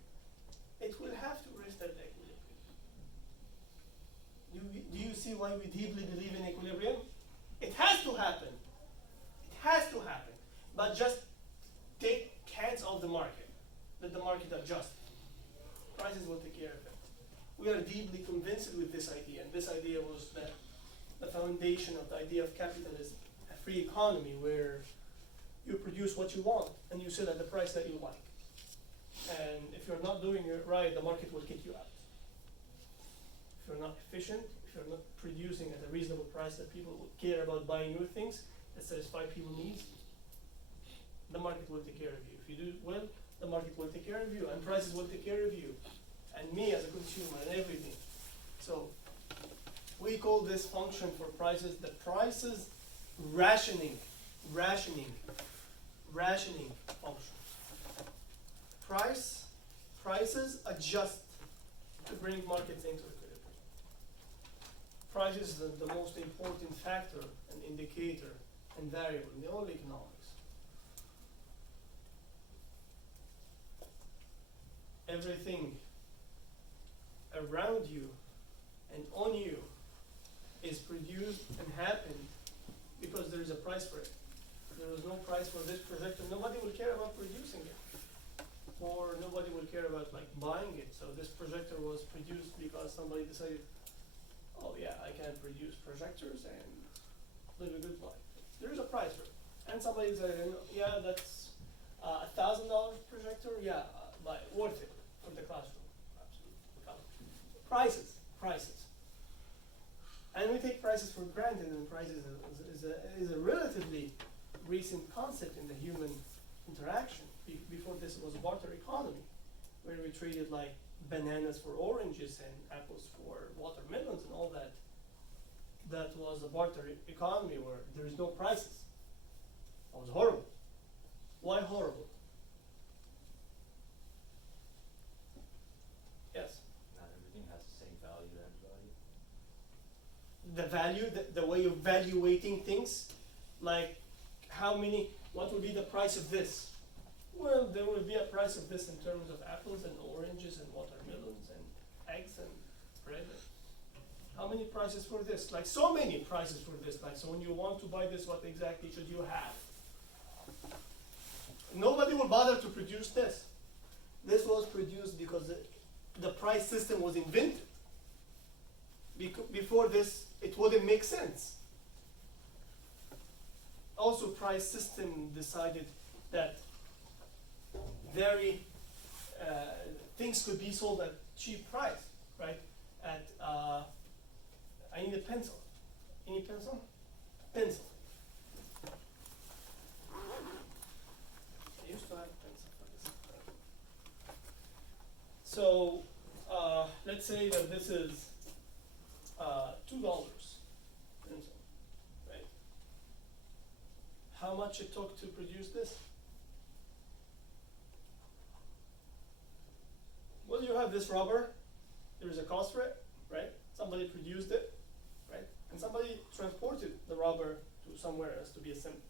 It will have to rest at the equilibrium. Do you see why we deeply believe in equilibrium? It has to happen. It has to happen. But just take hands off the market. Let the market adjust. Prices will take care of it. We are deeply convinced with this idea, and this idea was the foundation of the idea of capitalism, a free economy where you produce what you want and you sell at the price that you like. And if you're not doing it right, the market will kick you out. If you're not efficient, if you're not producing at a reasonable price that people will care about buying new things that satisfy people's needs, the market will take care of you. If you do well, the market will take care of you, and prices will take care of you, and me as a consumer, and everything. So we call this function for prices the prices rationing function. Prices adjust to bring markets into equilibrium. Prices is the most important factor and indicator and variable in all economics. Everything around you and on you is produced and happened because there is a price for it. If there was no price for this projector, nobody will care about producing it. Or nobody will care about like buying it. So this projector was produced because somebody decided, oh yeah, I can produce projectors and live a good life. There is a price for it. And somebody said, yeah, that's $1,000 projector, yeah, buy it, worth it for the classroom. Absolutely. Prices. And we take prices for granted, and prices is a relatively recent concept in the human interaction. Before this was a barter economy, where we traded like bananas for oranges and apples for watermelons and all that, that was a barter economy where there is no prices. It was horrible. Why horrible? Yes. Not everything has the same value to everybody. The value, the way of evaluating things, like what would be the price of this? Well, there will be a price of this in terms of apples and oranges and watermelons and eggs and bread. How many prices for this? Like so many prices for this. Like, so when you want to buy this, what exactly should you have? Nobody will bother to produce this. This was produced because the price system was invented. Before this, it wouldn't make sense. Also, price system decided that things could be sold at cheap price, right? I need a pencil. Any pencil? Pencil. I used to have a pencil for this. So let's say that this is $2 pencil, right? How much it took to produce this? Well, you have this rubber. There is a cost for it, right? Somebody produced it, right? And somebody transported the rubber to somewhere else to be assembled,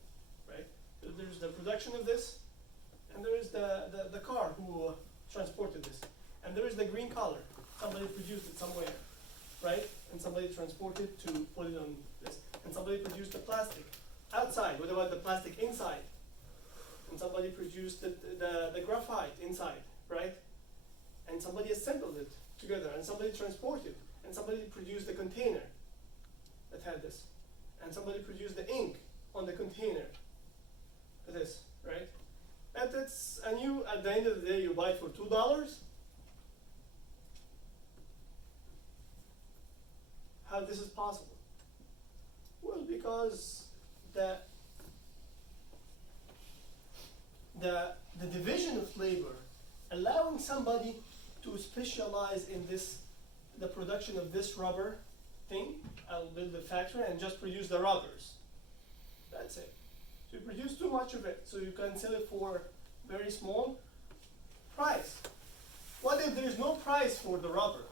right? So there's the production of this, and there is the car who transported this. And there is the green color. Somebody produced it somewhere, right? And somebody transported to put it on this. And somebody produced the plastic outside. What about the plastic inside? And somebody produced the graphite inside, right? And somebody assembled it together, and somebody transported, and somebody produced the container that had this, and somebody produced the ink on the container for this, right? And at the end of the day, you buy it for $2. How this is possible? Well, because the division of labor, allowing somebody to specialize in the production of this rubber thing. I'll build the factory and just produce the rubbers. That's it. So you produce too much of it, so you can sell it for very small price. What if there is no price for the rubber?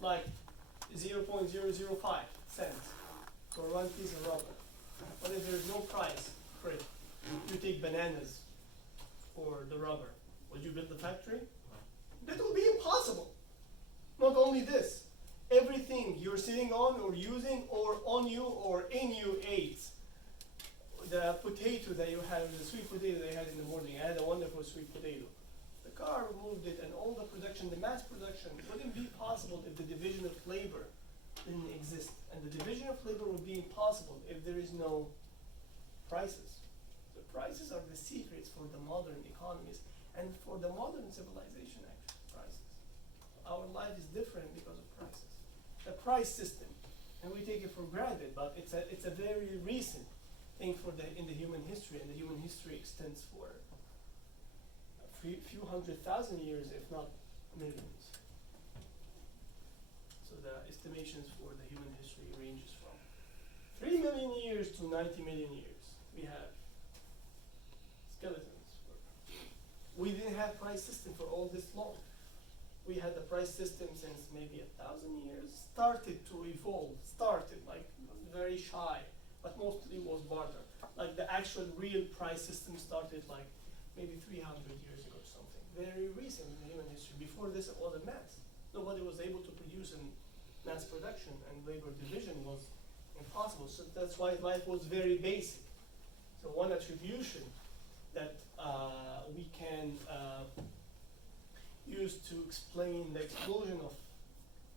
Like 0.005 cents for one piece of rubber. What if there is no price for it? You take bananas for the rubber. Would you build the factory? That will be impossible. Not only this, everything you're sitting on or using or on you or in you ate. The potato that you had, the sweet potato that you had in the morning, I had a wonderful sweet potato. The car removed it, and all the production, the mass production, wouldn't be possible if the division of labor didn't exist. And the division of labor would be impossible if there is no prices. The prices are the secrets for the modern economies and for the modern civilization, actually, prices. Our life is different because of prices. The price system, and we take it for granted, but it's a very recent thing in the human history, and the human history extends for a few 100,000 years, if not millions. So the estimations for the human history ranges from 3 million years to 90 million years. We have skeletons. We didn't have price system for all this long. We had the price system since maybe 1,000 years. Started to evolve, like very shy, but mostly was barter. Like the actual real price system started like maybe 300 years ago or something. Very recent in human history. Before this, it was a mess. Nobody was able to produce in mass production, and labor division was impossible. So that's why life was very basic. So one attribution that we can use to explain the explosion of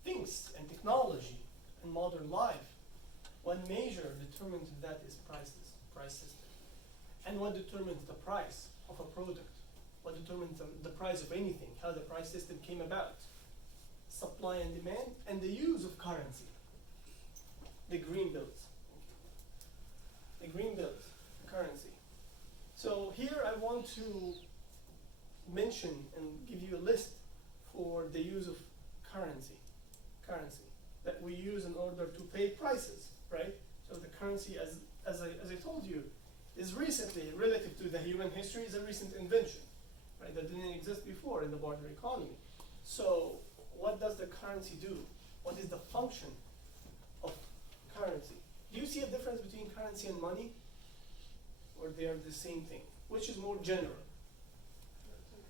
things and technology in modern life, one measure determines that is price system. And what determines the price of a product? What determines the price of anything? How the price system came about? Supply and demand, and the use of currency. The green bills. The green bills, currency. So here I want to mention and give you a list for the use of currency that we use in order to pay prices, right? So the currency, as I told you, is recently, relative to the human history, is a recent invention, right? That didn't exist before in the barter economy. So what does the currency do? What is the function of currency? Do you see a difference between currency and money? Or they are the same thing? Which is more general?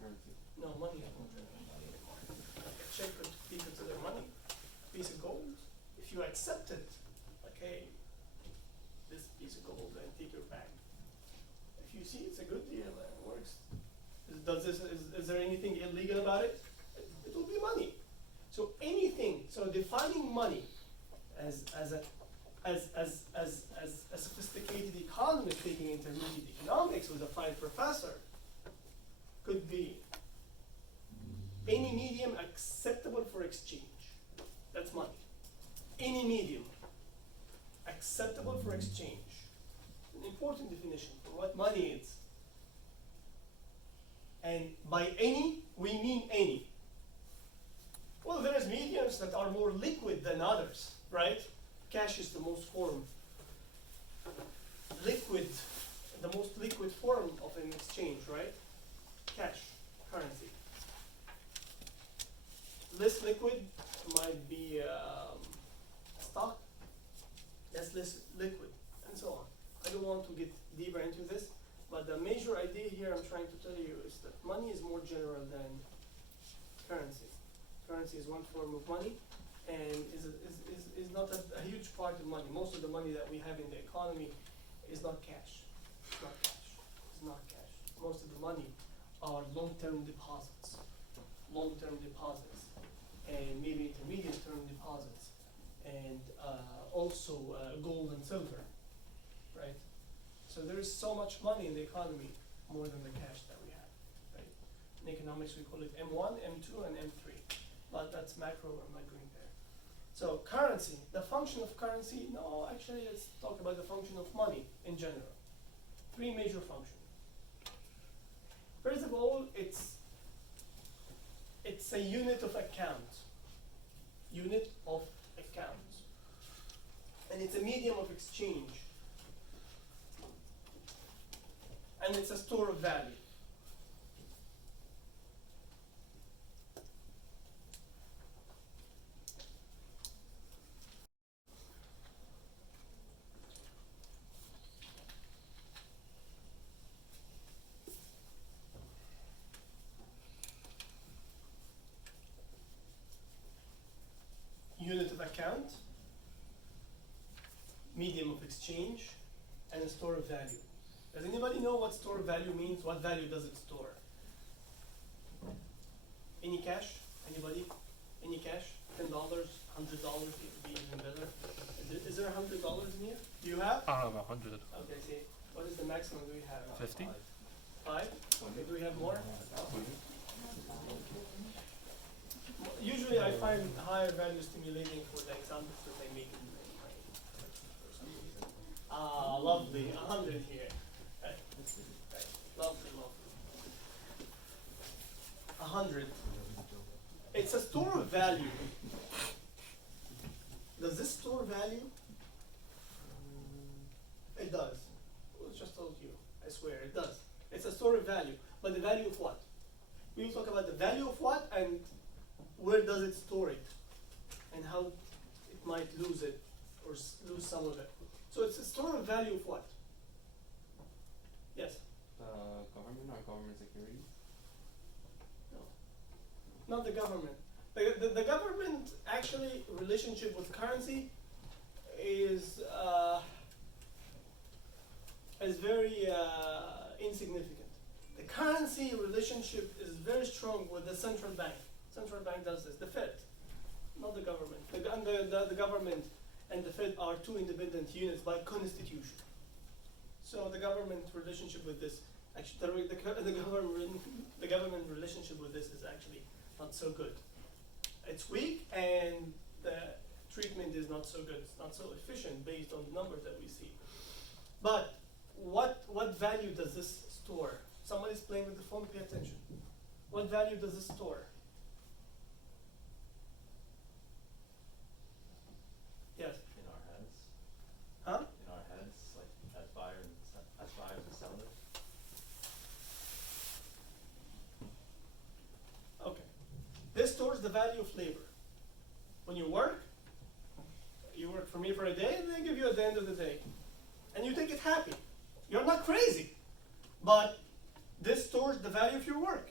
Currency. No, money is more general. A check could be considered money, a piece of gold. If you accept it, like, hey, this piece of gold and take your bag. If you see it's a good deal and it works, is there anything illegal about it? It will be money. So anything, so defining money as a sophisticated economist taking intermediate economics with a fine professor could be any medium acceptable for exchange. That's money. Any medium acceptable for exchange. An important definition for what money is. And by any, we mean any. Well, there's mediums that are more liquid than others, right? Cash is the most liquid form of an exchange, right? Cash, currency. Less liquid might be stock. That's less liquid, and so on. I don't want to get deeper into this, but the major idea here I'm trying to tell you is that money is more general than currency. Currency is one form of money, and is not a huge part of money. Most of the money that we have in the economy is not cash. It's not cash. It's not cash. Most of the money are long-term deposits. Long-term deposits, and maybe intermediate-term deposits, and also gold and silver, right? So there is so much money in the economy, more than the cash that we have, right? In economics, we call it M1, M2, and M3. But that's macro, I'm not going there. So currency, the function of currency, no, actually let's talk about the function of money in general. Three major functions. First of all, it's a unit of account. Unit of account. And it's a medium of exchange. And it's a store of value. Unit of account, medium of exchange, and a store of value. Does anybody know what store of value means? What value does it store? Any cash? Anybody? Any cash? $10, $100, it would be even better. Is there $100 in here? Do you have? I have 100. Okay, see. What is the maximum do we have? 50? 5? Okay, do we have more? Usually I find higher value stimulating for the examples that I make in my for some reason. Ah, lovely, 100 here. Right. Right. Lovely, lovely. 100. It's a store of value. Does this store value? It does. I just told you. I swear, it does. It's a store of value. But the value of what? We will talk about the value of what and where does it store it, and how it might lose it or lose some of it. So it's a store of value of what? Yes? The government or government securities? No. Not the government. The government actually relationship with currency is very insignificant. The currency relationship is very strong with the central bank. Central bank does this. The Fed, not the government. The government and the Fed are two independent units by constitution. So the government relationship with this, actually, the government relationship with this is actually not so good. It's weak, and the treatment is not so good. It's not so efficient based on the numbers that we see. But what value does this store? Somebody's playing with the phone. Pay attention. What value does this store? the value of labor. When you work for me for a day, and they give you at the end of the day. And you take it happy. You're not crazy. But this stores the value of your work.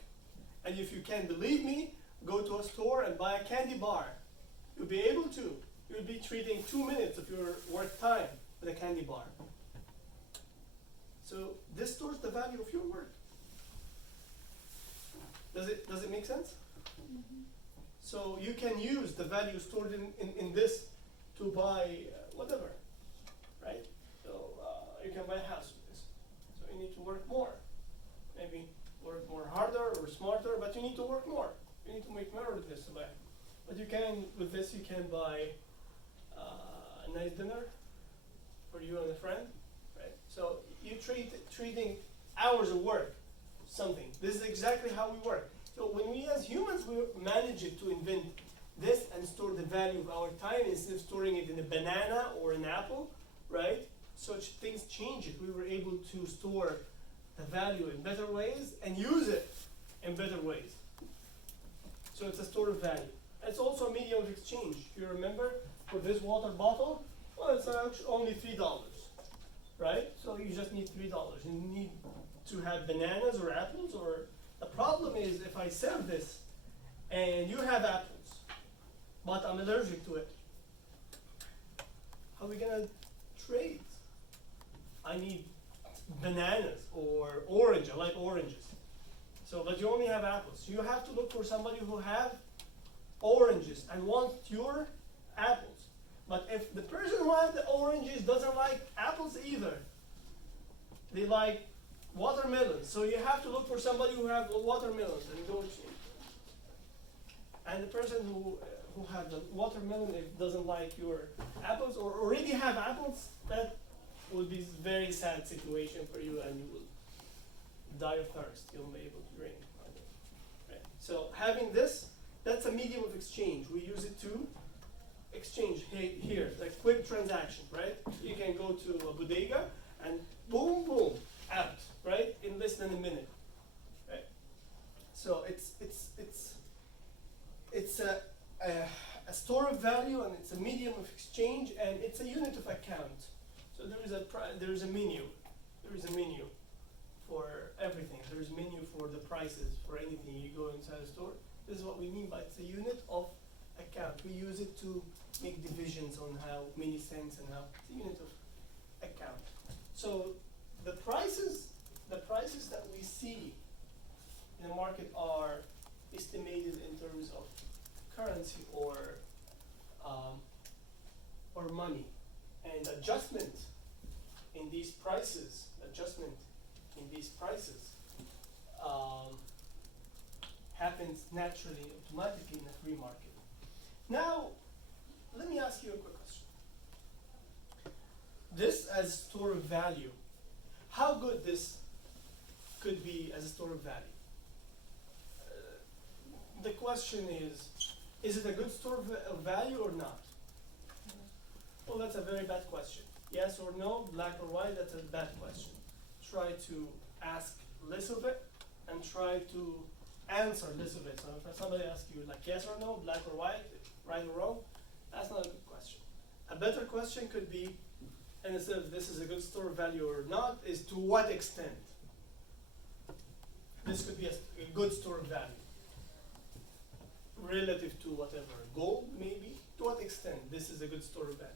And if you can't believe me, go to a store and buy a candy bar. You'll be able to. You'll be treating 2 minutes of your work time with a candy bar. So this stores the value of your work. Does it make sense? So you can use the value stored in this to buy whatever, right? So you can buy a house with this. So you need to work more. Maybe work more harder or smarter, but you need to work more. You need to make more of this. But you can, with this, you can buy a nice dinner for you and a friend, right? So you treating hours of work, something. This is exactly how we work. So when we as humans, we manage it to invent this and store the value of our time instead of storing it in a banana or an apple, right? Such things change it. We were able to store the value in better ways and use it in better ways. So it's a store of value. It's also a medium of exchange. If you remember, for this water bottle, well, it's actually only $3, right? So you just need $3. You need to have bananas or apples, or the problem is if I sell this and you have apples, but I'm allergic to it, how are we gonna trade? I need bananas or orange. I like oranges. So, but you only have apples. So you have to look for somebody who have oranges and wants your apples. But if the person who has the oranges doesn't like apples either, they like watermelons. So you have to look for somebody who have watermelons and go change. And the person who have the watermelon doesn't like your apples or already have apples, that would be a very sad situation for you, and you will die of thirst. You won't be able to drink. Right? So having this, that's a medium of exchange. We use it to exchange here, like quick transaction, right? You can go to a bodega and boom, boom, out, right? In less than a minute, right? So it's a store of value, and it's a medium of exchange, and it's a unit of account. So there is a menu. There is a menu for everything. There is a menu for the prices for anything you go inside a store. This is what we mean by it's a unit of account. We use it to make divisions on how many cents and how it's a unit of account. So the prices that we see in the market are estimated in terms of currency or money, and adjustment in these prices happens naturally, automatically in a free market. Now, let me ask you a quick question. This as store of value, how good this could be as a store of value? The question is it a good store of value or not? Well, that's a very bad question. Yes or no, black or white, that's a bad question. Try to ask less of it and try to answer less of it. So if somebody asks you like yes or no, black or white, right or wrong, that's not a good question. A better question could be, and instead of this is a good store of value or not, is to what extent this could be a good store of value relative to whatever, gold maybe. To what extent this is a good store of value?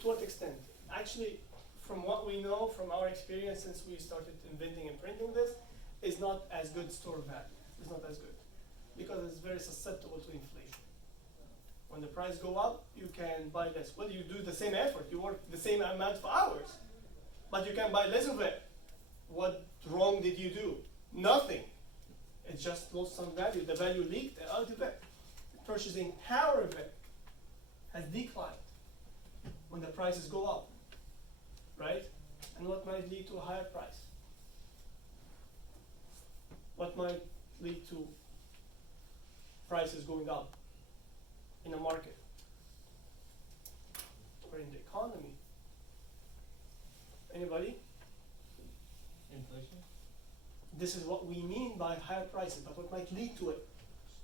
To what extent? Actually, from what we know, from our experience since we started inventing and printing this, is not as good store of value. It's not as good because it's very susceptible to inflation. When the price go up, you can buy less. Well, you do the same effort, you work the same amount of hours, but you can buy less of it. What wrong did you do? Nothing. It just lost some value. The value leaked out of it. The purchasing power of it has declined when the prices go up, right? And what might lead to a higher price? What might lead to prices going up in a market or in the economy? Anybody? Inflation? This is what we mean by higher prices, but what might lead to it?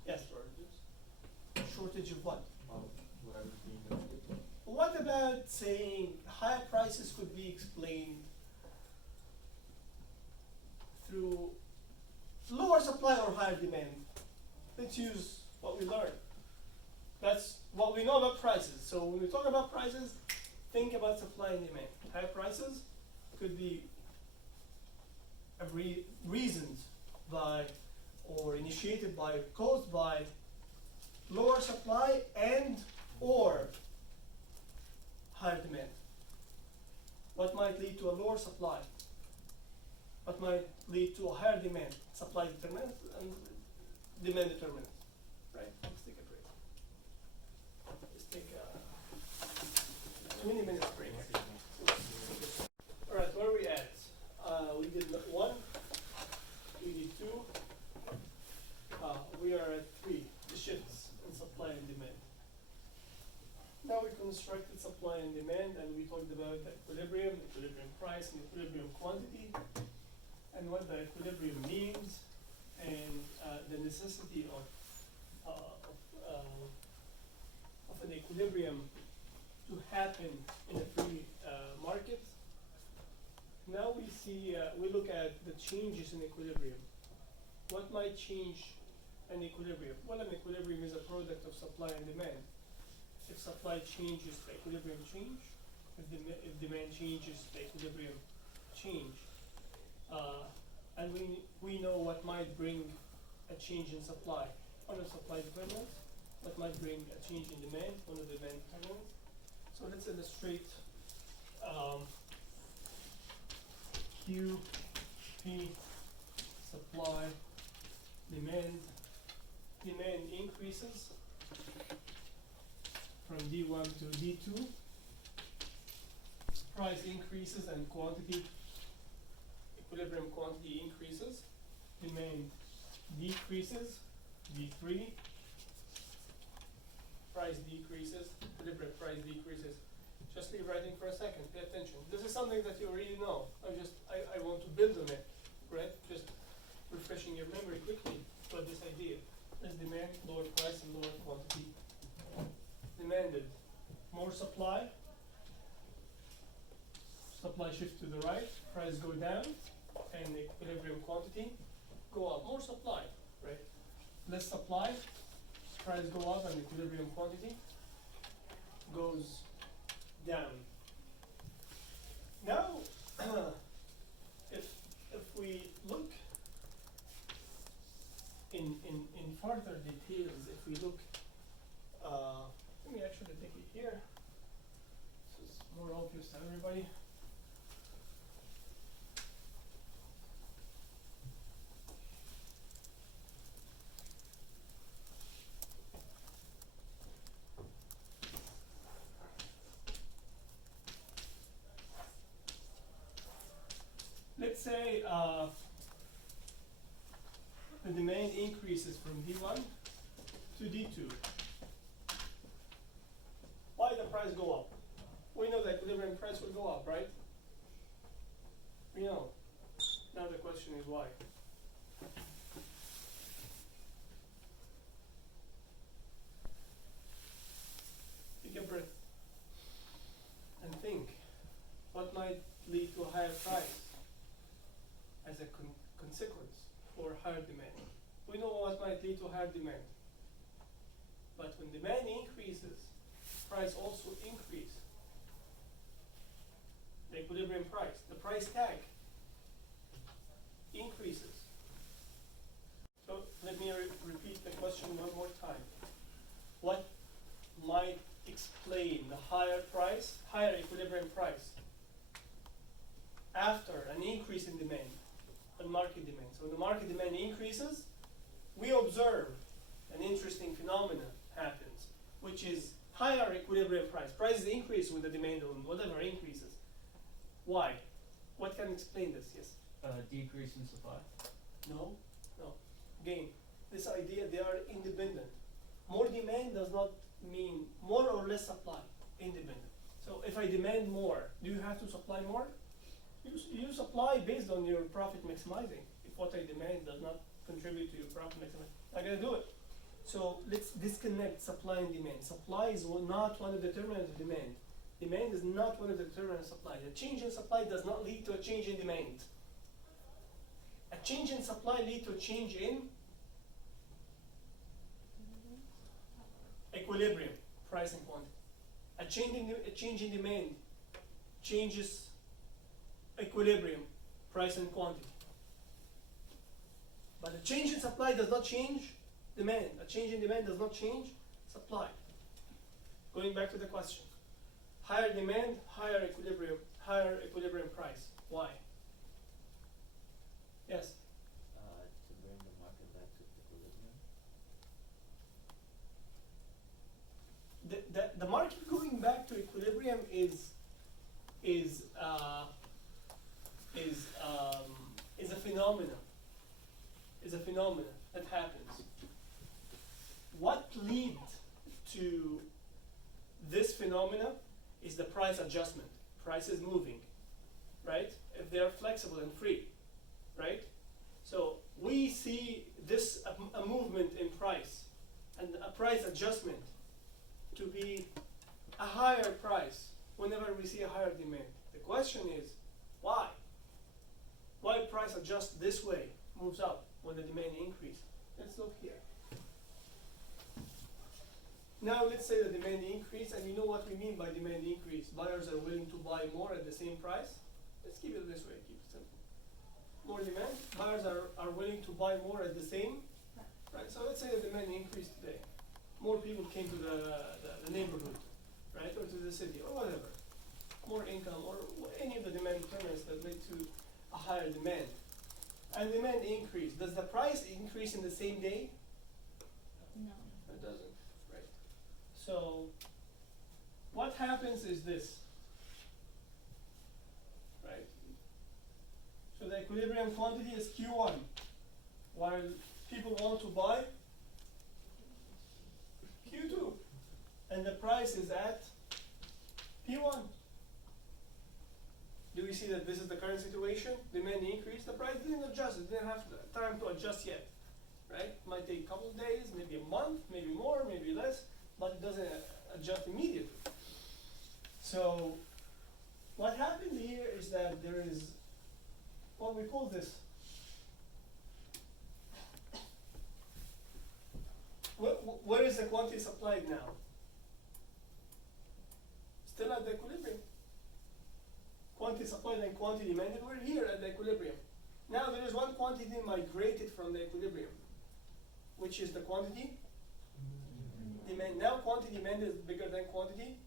Yes. Shortages Shortage of what? of whatever's being demanded. What about saying higher prices could be explained through lower supply or higher demand? Let's use what we learned. That's what we know about prices. So when we talk about prices, think about supply and demand. Higher prices could be reasoned by or initiated by, caused by lower supply and or higher demand. What might lead to a lower supply? What might lead to a higher demand? Supply determinant and demand determinant. Right? Let's take a break. Let's take a 20 minutes break. Alright, where are we at? We did 1, we did 2, we are at 3, the shifts in supply and demand. Now we constructed supply and demand, and we talked about the equilibrium price, and equilibrium quantity, and what the equilibrium means, and the necessity of an equilibrium to happen in a free market. Now we see, we look at the changes in equilibrium. What might change an equilibrium? Well, an equilibrium is a product of supply and demand. If supply changes, the equilibrium change. If demand changes, the equilibrium change. And we know what might bring a change in supply. One of supply determinants. What might bring a change in demand? One of the demand determinants. So let's illustrate Q, P, supply, demand. Demand increases from D1 to D2. Price increases and quantity, equilibrium quantity increases. Demand decreases, D3. Price decreases, equilibrium price decreases. Just leave writing for a second, pay attention. This is something that you already know. I want to build on it, right? Just refreshing your memory quickly about this idea. There's demand, lower price, and lower quantity. Demanded, more supply. Supply shift to the right, price go down, and equilibrium quantity go up. More supply, right? Less supply, price go up, and equilibrium quantity goes down. Now, if we look in further details, if we look, let me actually take it here. This is more obvious to everybody. Let's say the demand increases from D1 to D2. Why the price go up? We know the equilibrium price will go up, right? We know. Now the question is why? Take a breath and think. What might lead to a higher price as a consequence for higher demand? We know what might lead to higher demand. But when demand increases, price also increases. The equilibrium price, the price tag increases. So let me repeat the question one more time. What might explain the higher price, higher equilibrium price after an increase in demand, and market demand? So when the market demand increases, we observe an interesting phenomenon happens, which is higher equilibrium price. Prices increase when the demand on whatever increases. Why? What can explain this? Yes? Decrease in supply. No. Again, this idea, they are independent. More demand does not mean more or less supply. Independent. So if I demand more, do you have to supply more? You supply based on your profit maximizing. If what I demand does not contribute to your profit maximizing, I gotta do it. So let's disconnect supply and demand. Supply is not one of the determinants of demand. Demand is not one of the determinants of supply. A change in supply does not lead to a change in demand. A change in supply leads to a change in equilibrium, price and quantity. A change in demand changes equilibrium, price and quantity. But a change in supply does not change demand. A change in demand does not change supply. Going back to the question. Higher demand, higher equilibrium price. Why? Yes? To bring the market back to equilibrium. The market going back to equilibrium is a phenomenon. Is a phenomenon that happens. What leads to this phenomena is the price adjustment. Price is moving, right? If they are flexible and free, right? So we see this a movement in price and a price adjustment to be a higher price whenever we see a higher demand. The question is, why? Why price adjusts this way, moves up when the demand increases? Let's look here. Now let's say the demand increase, and you know what we mean by demand increase. Buyers are willing to buy more at the same price. Let's keep it this way, keep it simple. More demand, buyers are willing to buy more at the same, right? So let's say the demand increased today. More people came to the neighborhood, right? Or to the city, or whatever. More income, or any of the demand determinants that lead to a higher demand. And demand increase. Does the price increase in the same day? No. It doesn't, right? So what happens is this, right? So the equilibrium quantity is Q1, while people want to buy Q2, and the price is at P1. Do we see that this is the current situation? Demand increase, the price didn't adjust, it didn't have time to adjust yet, right? It might take a couple of days, maybe a month, maybe more, maybe less, but it doesn't adjust immediately. So what happened here is that there is what we call this. Where is the quantity supplied now? Still at the equilibrium. Quantity supplied and quantity demanded, we're here at the equilibrium. Now there is one quantity migrated from the equilibrium, which is the quantity demand. Now quantity demand is bigger than quantity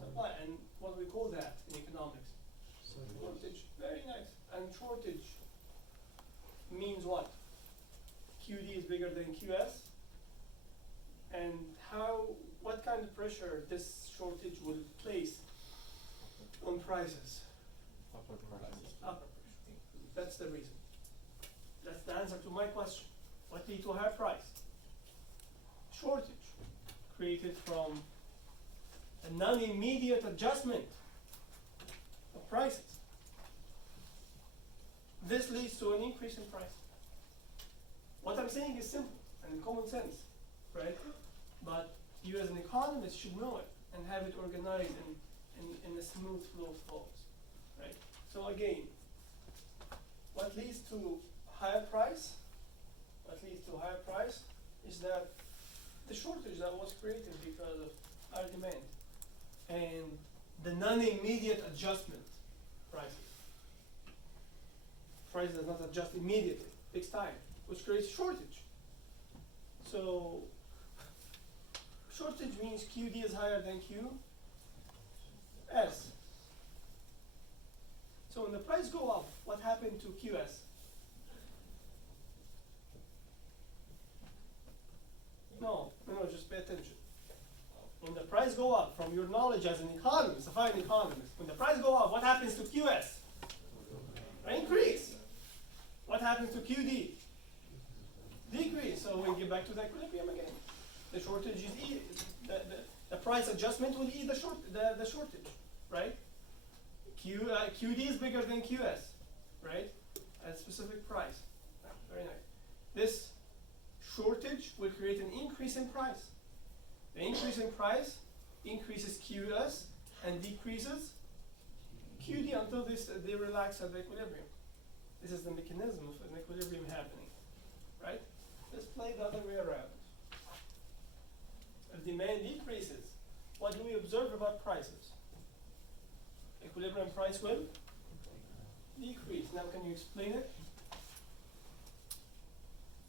supply, and what we call that in economics? Shortage. Very nice. And shortage means what? QD is bigger than QS. And what kind of pressure this shortage will place on prices? Upward prices. Upward pressure. That's the reason. That's the answer to my question. What leads to a higher price? Shortage created from a non-immediate adjustment of prices. This leads to an increase in price. What I'm saying is simple and common sense, right? But you as an economist should know it and have it organized in a smooth flow of thoughts, right? So again, what leads to higher price? What leads to higher price is that the shortage that was created because of higher demand and the non-immediate adjustment prices. Price does not adjust immediately, takes time, which creates shortage. So shortage means QD is higher than QS. So when the price go up, what happened to QS? No, just pay attention. When the price go up, from your knowledge as an economist, a fine economist, when the price go up, what happens to QS? Increase. What happens to QD? Decrease. So we get back to the equilibrium again. The shortage is the price adjustment will eat the shortage, right? QD is bigger than QS, right? At a specific price. Very nice. This shortage will create an increase increase in price. The increase in price increases QS and decreases QD until they relax at the equilibrium. This is the mechanism of an equilibrium happening, right? Let's play the other way around. If demand decreases, what do we observe about prices? Equilibrium price will decrease. Now can you explain it?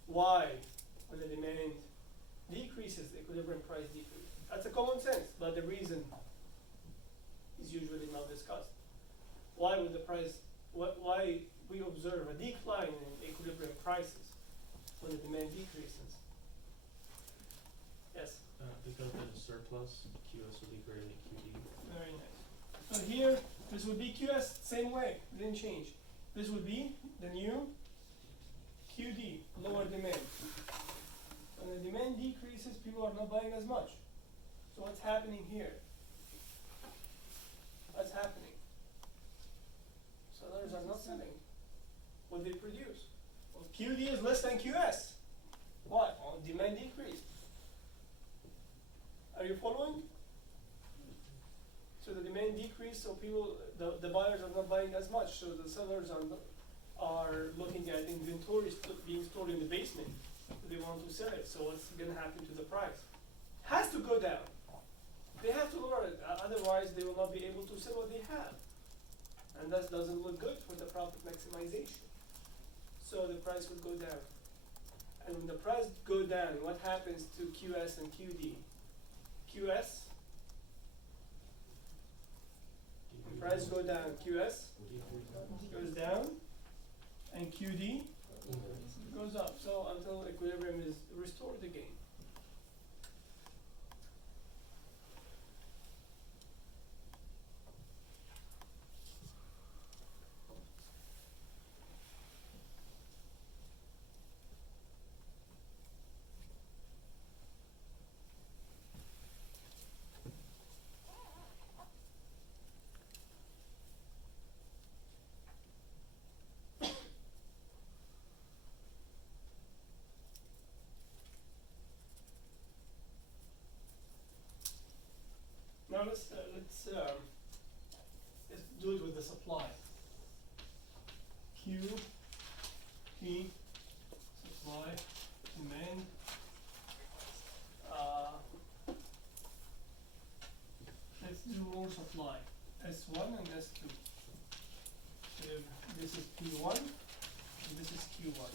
Why, when the demand decreases, the equilibrium price decreases? That's a common sense, but the reason is usually not discussed. Why would the price, why we observe a decline in equilibrium prices when the demand decreases? Yes? Because there's a surplus, QS will be greater than QD. Very nice. So here, this would be QS, same way, didn't change. This would be the new QD, lower demand. When the demand decreases, people are not buying as much. So what's happening here? What's happening? Sellers are not selling what they produce. Well, QD is less than QS. Why? Well, demand decreased. Are you following? So the demand decreased, so people, the buyers are not buying as much, so the sellers are looking at inventory being stored in the basement. They want to sell it, so what's going to happen to the price? Has to go down. They have to lower it, otherwise they will not be able to sell what they have. And that doesn't look good for the profit maximization. So the price would go down. And when the price go down, what happens to QS and QD? QS, when price go down, QS goes down, and QD goes up. So until equilibrium is restored again. Now let's do it with the supply. Q, P, supply, demand. Let's do more supply. S1 and S2. If this is P1 and this is Q1.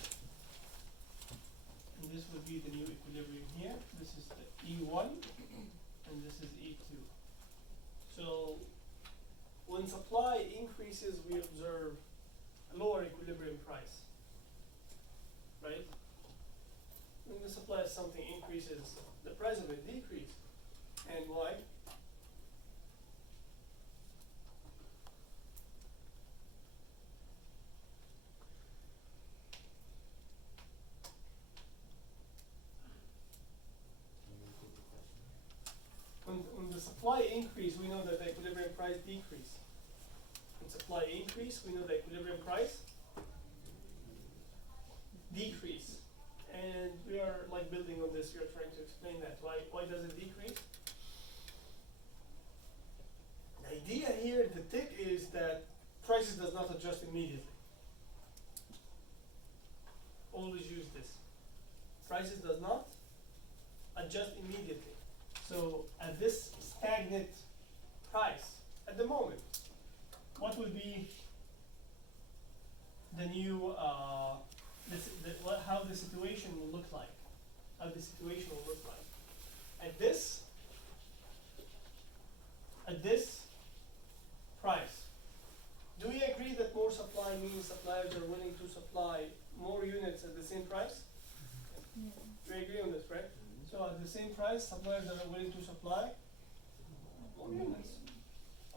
And this would be the new equilibrium here. This is the E1 and this is E2. So when supply increases, we observe a lower equilibrium price, right? When the supply of something increases, the price of it decreases. And why? When the supply increase, we know that the equilibrium price decrease. When supply increase, we know the equilibrium price decrease. And we are like building on this, we are trying to explain that. Why does it decrease? The idea here, the tick is that prices does not adjust immediately. Always use this. Prices does not adjust immediately. So at this stagnant price, at the moment, what will be the new, how the situation will look like? How the situation will look like? At this price, do we agree that more supply means suppliers are willing to supply more units at the same price? Yeah. Do we agree on this, right? So at the same price, suppliers are willing to supply more units.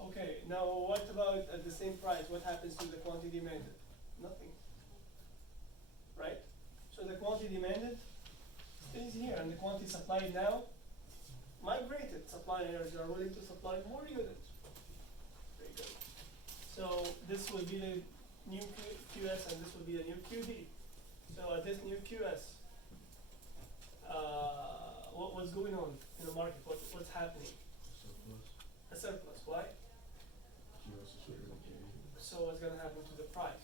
Okay, now what about at the same price? What happens to the quantity demanded? Nothing. Right? So the quantity demanded stays here, and the quantity supplied now migrated. Suppliers are willing to supply more units. Very good. So this will be the new QS, and this will be the new QD. So at this new QS, what's going on in the market? What's happening? Surplus. A surplus. Why? QS is bigger than KD. So what's gonna happen to the price?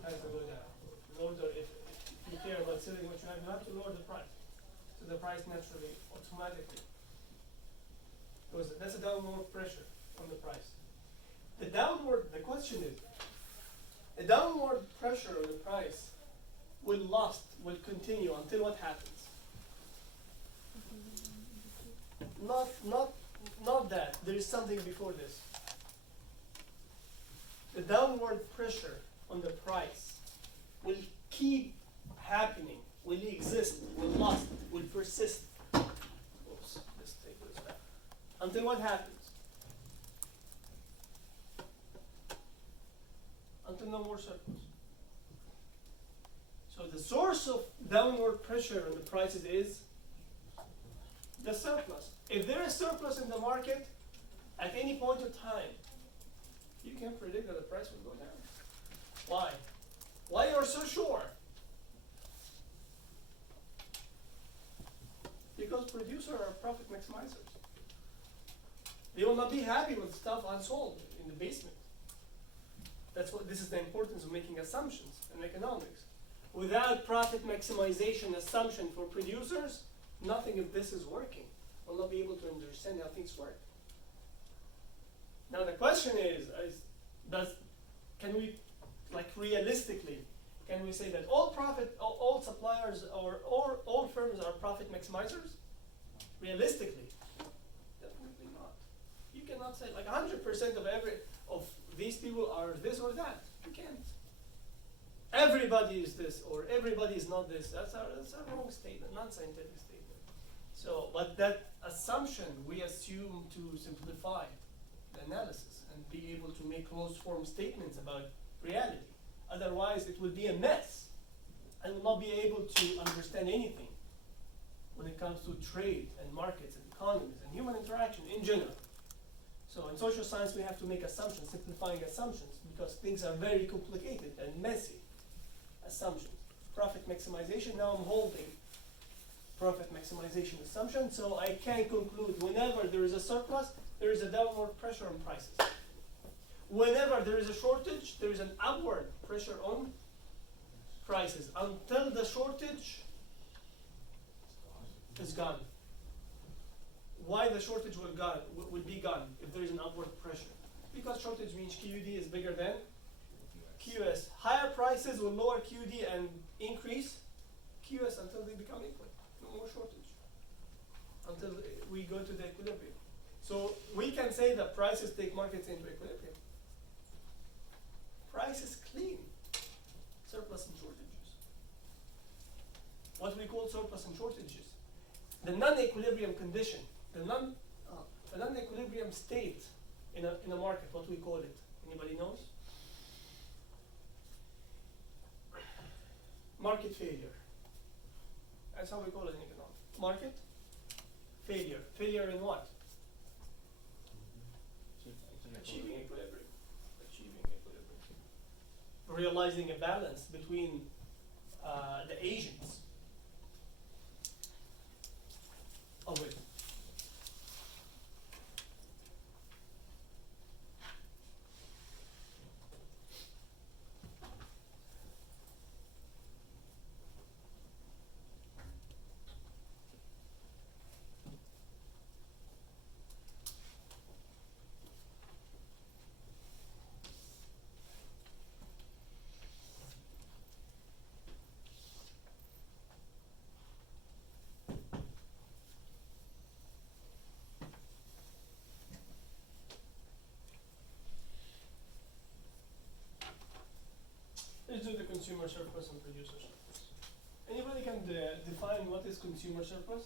Has to go down. In order, if you care about selling what you have to lower the price. So the price naturally, automatically goes. That's a downward pressure on the price. The question is, the downward pressure on the price will continue until what happens? Not that. There is something before this. The downward pressure on the price will keep happening, will exist, will last, will persist. Oops, let's take this back. Until what happens? Until no more surplus. So the source of downward pressure on the prices is the surplus. If there is surplus in the market at any point of time, you can predict that the price will go down. Why? Why are you so sure? Because producers are profit maximizers. They will not be happy with stuff unsold in the basement. This is the importance of making assumptions in economics. Without profit maximization assumption for producers, nothing of this is working. We'll not be able to understand how things work. Now the question is can we, like realistically, can we say that all suppliers or all firms are profit maximizers? Realistically, definitely not. You cannot say like 100% of these people are this or that. You can't. Everybody is this or everybody is not this. That's a wrong statement, non-scientific statement. So, but that assumption we assume to simplify the analysis and be able to make closed form statements about reality. Otherwise, it will be a mess. I will not be able to understand anything when it comes to trade and markets and economies and human interaction in general. So in social science, we have to make assumptions, simplifying assumptions, because things are very complicated and messy. Assumptions. Profit maximization, now I'm holding profit maximization assumption, so I can conclude whenever there is a surplus, there is a downward pressure on prices. Whenever there is a shortage, there is an upward pressure on prices until the shortage is gone. Why the shortage will be gone if there is an upward pressure? Because shortage means QD is bigger than QS. Higher prices will lower QD and increase QS until they become equal. No more shortage. Until we go to the equilibrium. So we can say that prices take markets into equilibrium. Price is clean. Surplus and shortages. What we call surplus and shortages. The non-equilibrium condition, the non-equilibrium state in a market, what we call it. Anybody knows? Market failure. That's how we call it in economics. Market failure. Failure in what? Achieving equilibrium. Achieving equilibrium. Realizing a balance between the agents of it. Let's do the consumer surplus and producer surplus. Anybody can define what is consumer surplus?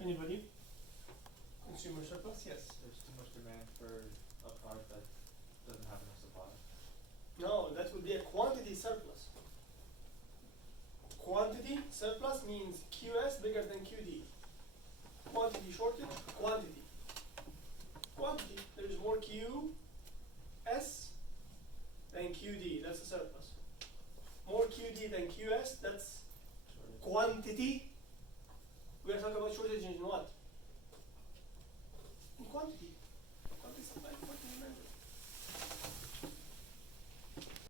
Anybody? Consumer surplus? Yes. There's too much demand for a product that doesn't have enough supply. No, that would be a quantity surplus. Quantity surplus means QS bigger than QD. Quantity shortage, quantity shortage in what? In quantity. Quantity supply, quantity demand.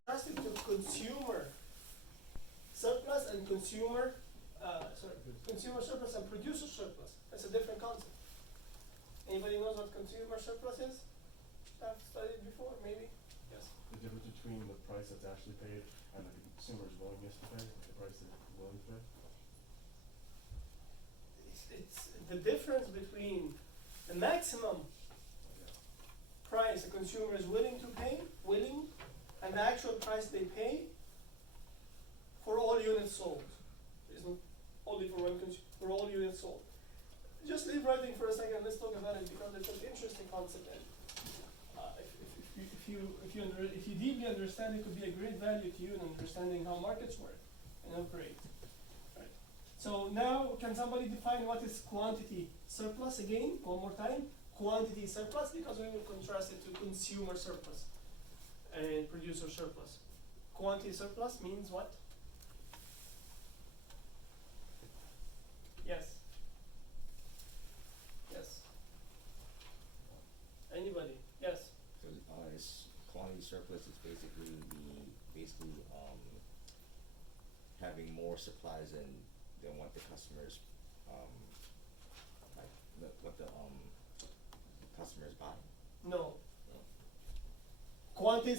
Contrasted to consumer surplus and consumer surplus and producer surplus. That's a different concept. Anybody knows what consumer surplus is? I've studied before, maybe? Yes. The difference between the price that's actually paid and the consumer's willingness to pay, like the price they're willing to pay? It's the difference between the maximum price a consumer is willing to pay, and the actual price they pay for all units sold. Isn't only for one for all units sold. Just leave writing for a second. Let's talk about it because it's an interesting concept. And if you deeply understand, it could be a great value to you in understanding how markets work and operate. Right. So now, can somebody define what is quantity surplus again? One more time. Quantity surplus, because we will contrast it to consumer surplus and producer surplus. Quantity surplus means what? Yes. Yes. Anybody? Yes. So, this quantity surplus is basically having more supplies than what the customers, what the customers buy. No. Quantity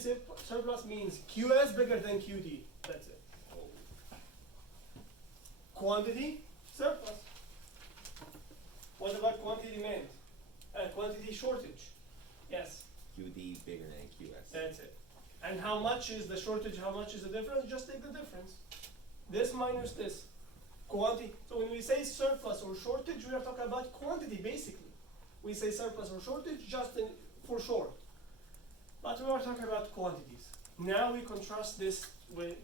surplus means QS bigger than QD. That's it. Quantity surplus. What about quantity demand? Quantity shortage. Yes. QD bigger than QS. That's it. And how much is the shortage? How much is the difference? Just take the difference. This minus this. Quantity. So when we say surplus or shortage, we are talking about quantity basically. We say surplus or shortage just for short. But we are talking about quantities. Now we contrast this with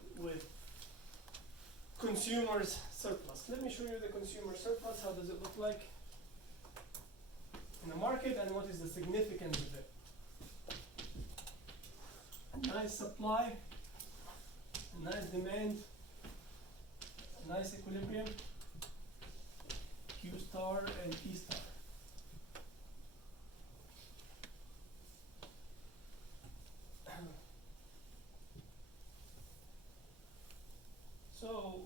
consumer's surplus. Let me show you the consumer surplus. How does it look like in the market and what is the significance of it? A nice supply, a nice demand, a nice equilibrium, Q star and P star. So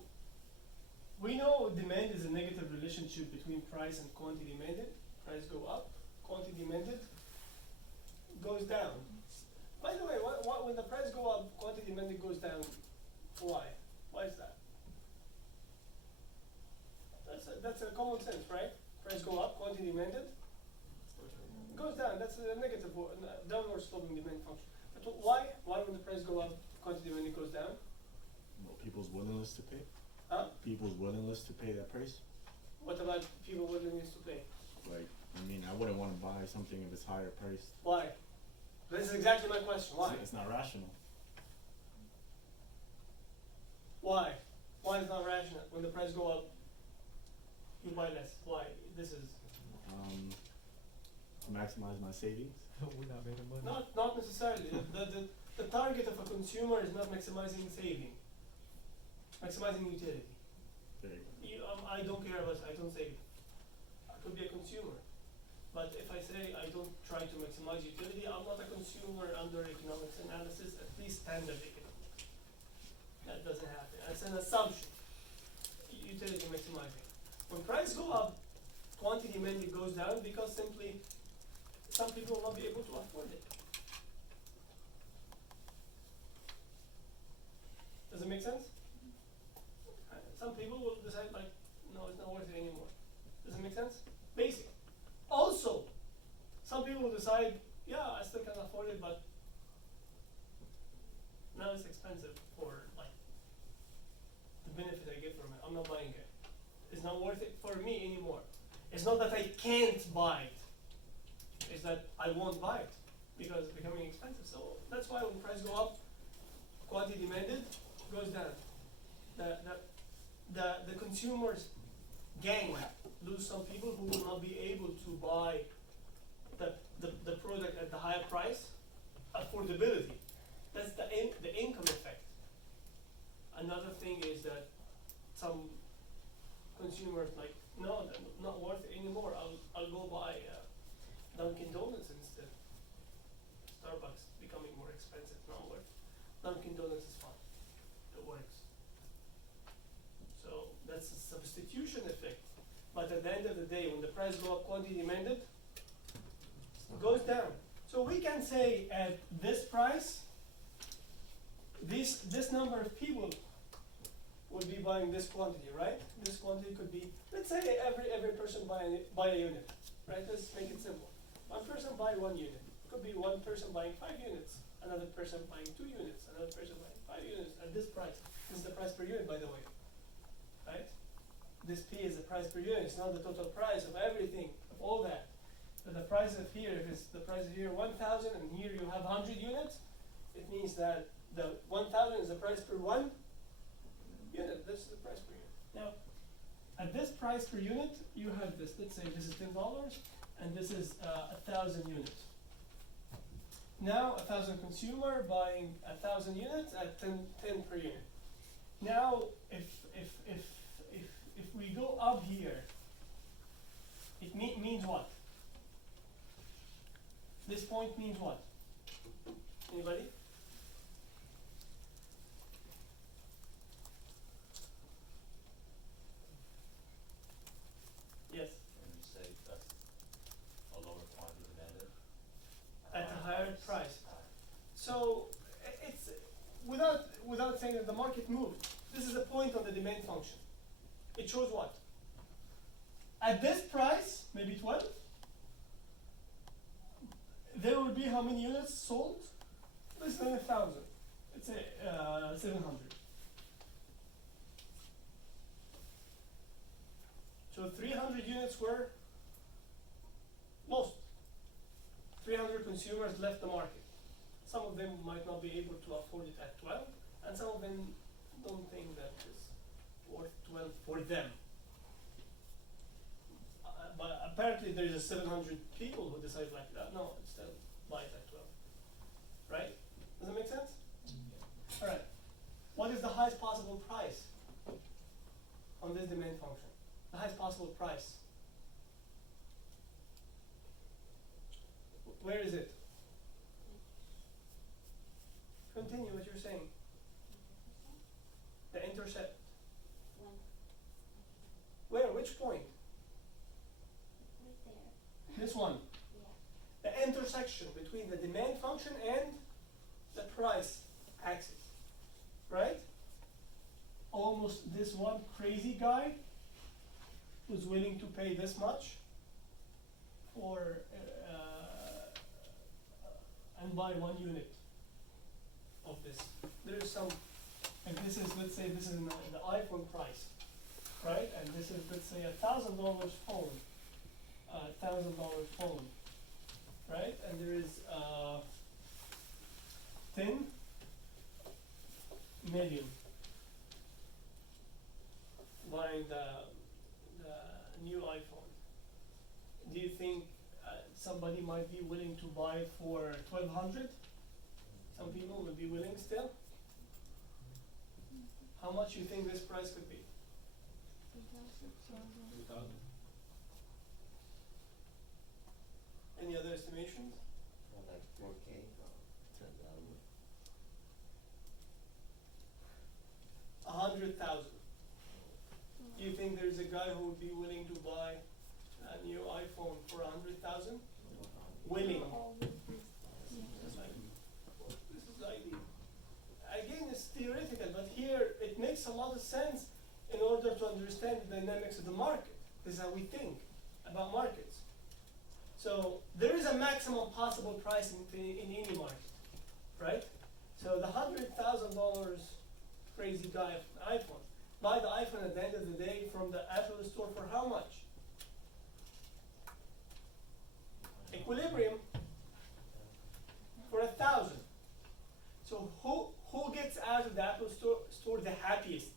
we know demand is a negative relationship between price and quantity demanded. Price go up, quantity demanded goes down. By the way, when the price go up, quantity demanded goes down. Why? Why is that? That's a common sense, right? Price go up, quantity demanded goes down. That's a negative, downward sloping demand function. But why? Why when the price go up, quantity demanded goes down? Well, people's willingness to pay. Huh? People's willingness to pay that price. What about people willingness to pay? Like, I mean, I wouldn't want to buy something if it's higher priced. Why? This is exactly my question. Why? It's not rational. Why? Why is not rational? When the price go up, you buy less. Why? This is To maximize my savings. We're not making money. not necessarily. The target of a consumer is not maximizing saving, maximizing utility. There you go. I don't care about. I don't save. I could be a consumer, but if I say I don't try to maximize utility, I'm not a consumer under economics analysis, at least standard economics. That doesn't happen. That's an assumption. Utility maximizing. When price go up, quantity demanded goes down because simply some people will not be able to afford it. Does it make sense? Some people will decide like, no, it's not worth it anymore. Does it make sense? Basic. Also, some people will decide, yeah, I still can afford it, but now it's expensive for like the benefit I get from it. I'm not buying it. It's not worth it for me anymore. It's not that I can't buy it. It's that I won't buy it because it's becoming expensive. So that's why when price go up, quantity demanded goes down. The consumers gain, lose some people who will not be able to buy the product at the higher price. Affordability. That's the income effect. Another thing is that some consumers like no, they're not worth it anymore. I'll go buy Dunkin' Donuts instead. Starbucks becoming more expensive, not worth. Dunkin' Donuts is fine. It works. So that's a substitution effect. But at the end of the day, when the price go up, quantity demanded goes down. So we can say at this price, this number of people would be buying this quantity, right? This quantity could be, let's say every person buy a unit, right? Let's make it simple. One person buy 1 unit. Could be one person buying 5 units, another person buying 2 units, another person buying 5 units at this price. This is the price per unit, by the way, right? This P is the price per unit. It's not the total price of everything, of all that. But the price of here, if it's the price of here 1,000 and here you have 100 units, it means that the 1,000 is the price per 1 unit. This is the price per unit. Now, at this price per unit, you have this. Let's say this is $10, and this is 1,000 units. Now, 1,000 consumer buying 1,000 units at 10 per unit. Now, if we go up here, it means what? This point means what? Anybody? Yes. And you say that's a lower quantity demanded? At a higher price. Higher. So it's without saying that the market moved. This is a point on the demand function. It shows what? At this price, maybe 12, there will be how many units sold? Less than 1,000. Let's say 700. So 300 units were lost. 300 consumers left the market. Some of them might not be able to afford it at 12, and some of them don't think that it's worth 12 for them. But apparently there is 700 people who decide like that. No, instead buy it at 12. Right? Does that make sense? All right. What is the highest possible price on this demand function? The highest possible price. Where is it? Continue what you're saying. The intercept. Where? Which point? This one. The intersection between the demand function and the price axis. Right? Almost this one crazy guy who's willing to pay this much for and buy 1 unit of this. There's some, and this is, let's say this is the iPhone price, right? And this is, let's say, $1,000 phone, $1,000 phone, right? And there is 10 million buying the new iPhone. Do you think somebody might be willing to buy it for 1,200? Some people would be willing still. How much you think this price could be? 2,000. Any other estimations? Like 4K, 10,000. 100,000. Do you think there's a guy who would be willing to buy a new iPhone for 100,000? Willing. This is ideal. Again, it's theoretical, but here it makes a lot of sense in order to understand the dynamics of the market. This is how we think about markets. So there is a maximum possible price in any market, right? So the $100,000 crazy guy of an iPhone, buy the iPhone at the end of the day from the Apple store for how much? Equilibrium for 1,000. So who gets out of the Apple store the happiest?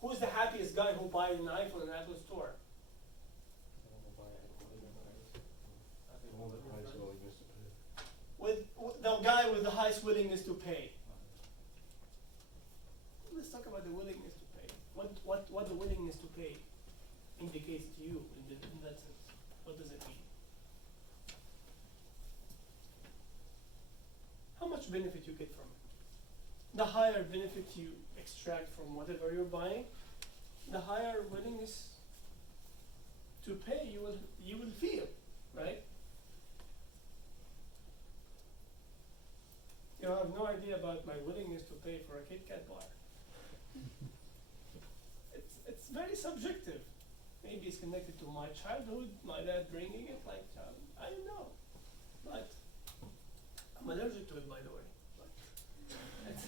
Who's the happiest guy who buys an iPhone in the Apple store? The one that highest willingness to pay. With the guy with the highest willingness to pay. Let's talk about the willingness to pay. What the willingness to pay communicates to you in that sense? What does it mean? How much benefit you get from it? The higher benefit you extract from whatever you're buying, the higher willingness to pay you will feel, right? You have no idea about my willingness to pay for a Kit Kat bar. It's very subjective. Maybe it's connected to my childhood, my dad bringing it like child. I don't know, but I'm allergic to it, by the way. But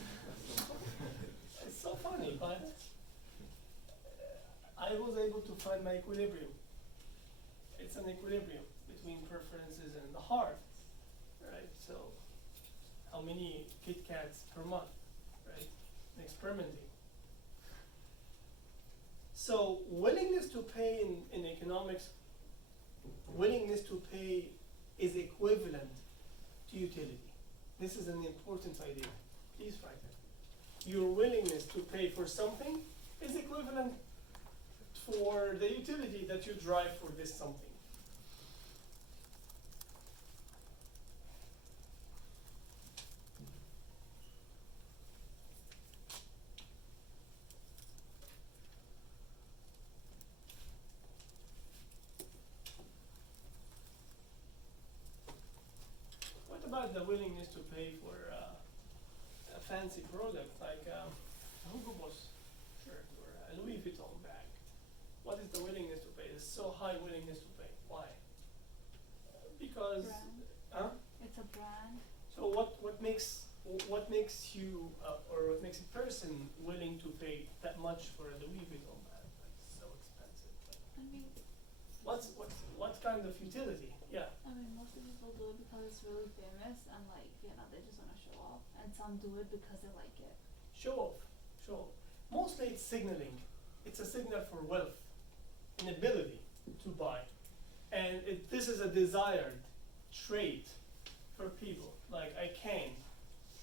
it's so funny, but I was able to find my equilibrium. It's an equilibrium between preferences and the heart, right? So, how many Kit Kats per month, right? And experimenting. So, willingness to pay in economics, willingness to pay is equivalent to utility. This is an important idea. Please write it. Your willingness to pay for something is equivalent for the utility that you drive for this something. What about the willingness to pay for a fancy product like a Hugo Boss shirt or a Louis Vuitton bag? What is the willingness to pay? It's so high willingness to pay. Why? Because, Brand. It's a brand. so what makes you or what makes a person willing to pay that much for a Louis Vuitton bag? Like so expensive. I mean, What kind of utility? Yeah. I mean, most of the people do it because it's really famous and like, you know, they just want to show off. And some do it because they like it. Show off. Show off. Mostly it's signaling. It's a signal for wealth, an ability to buy. And this is a desired trait for people. Like, I can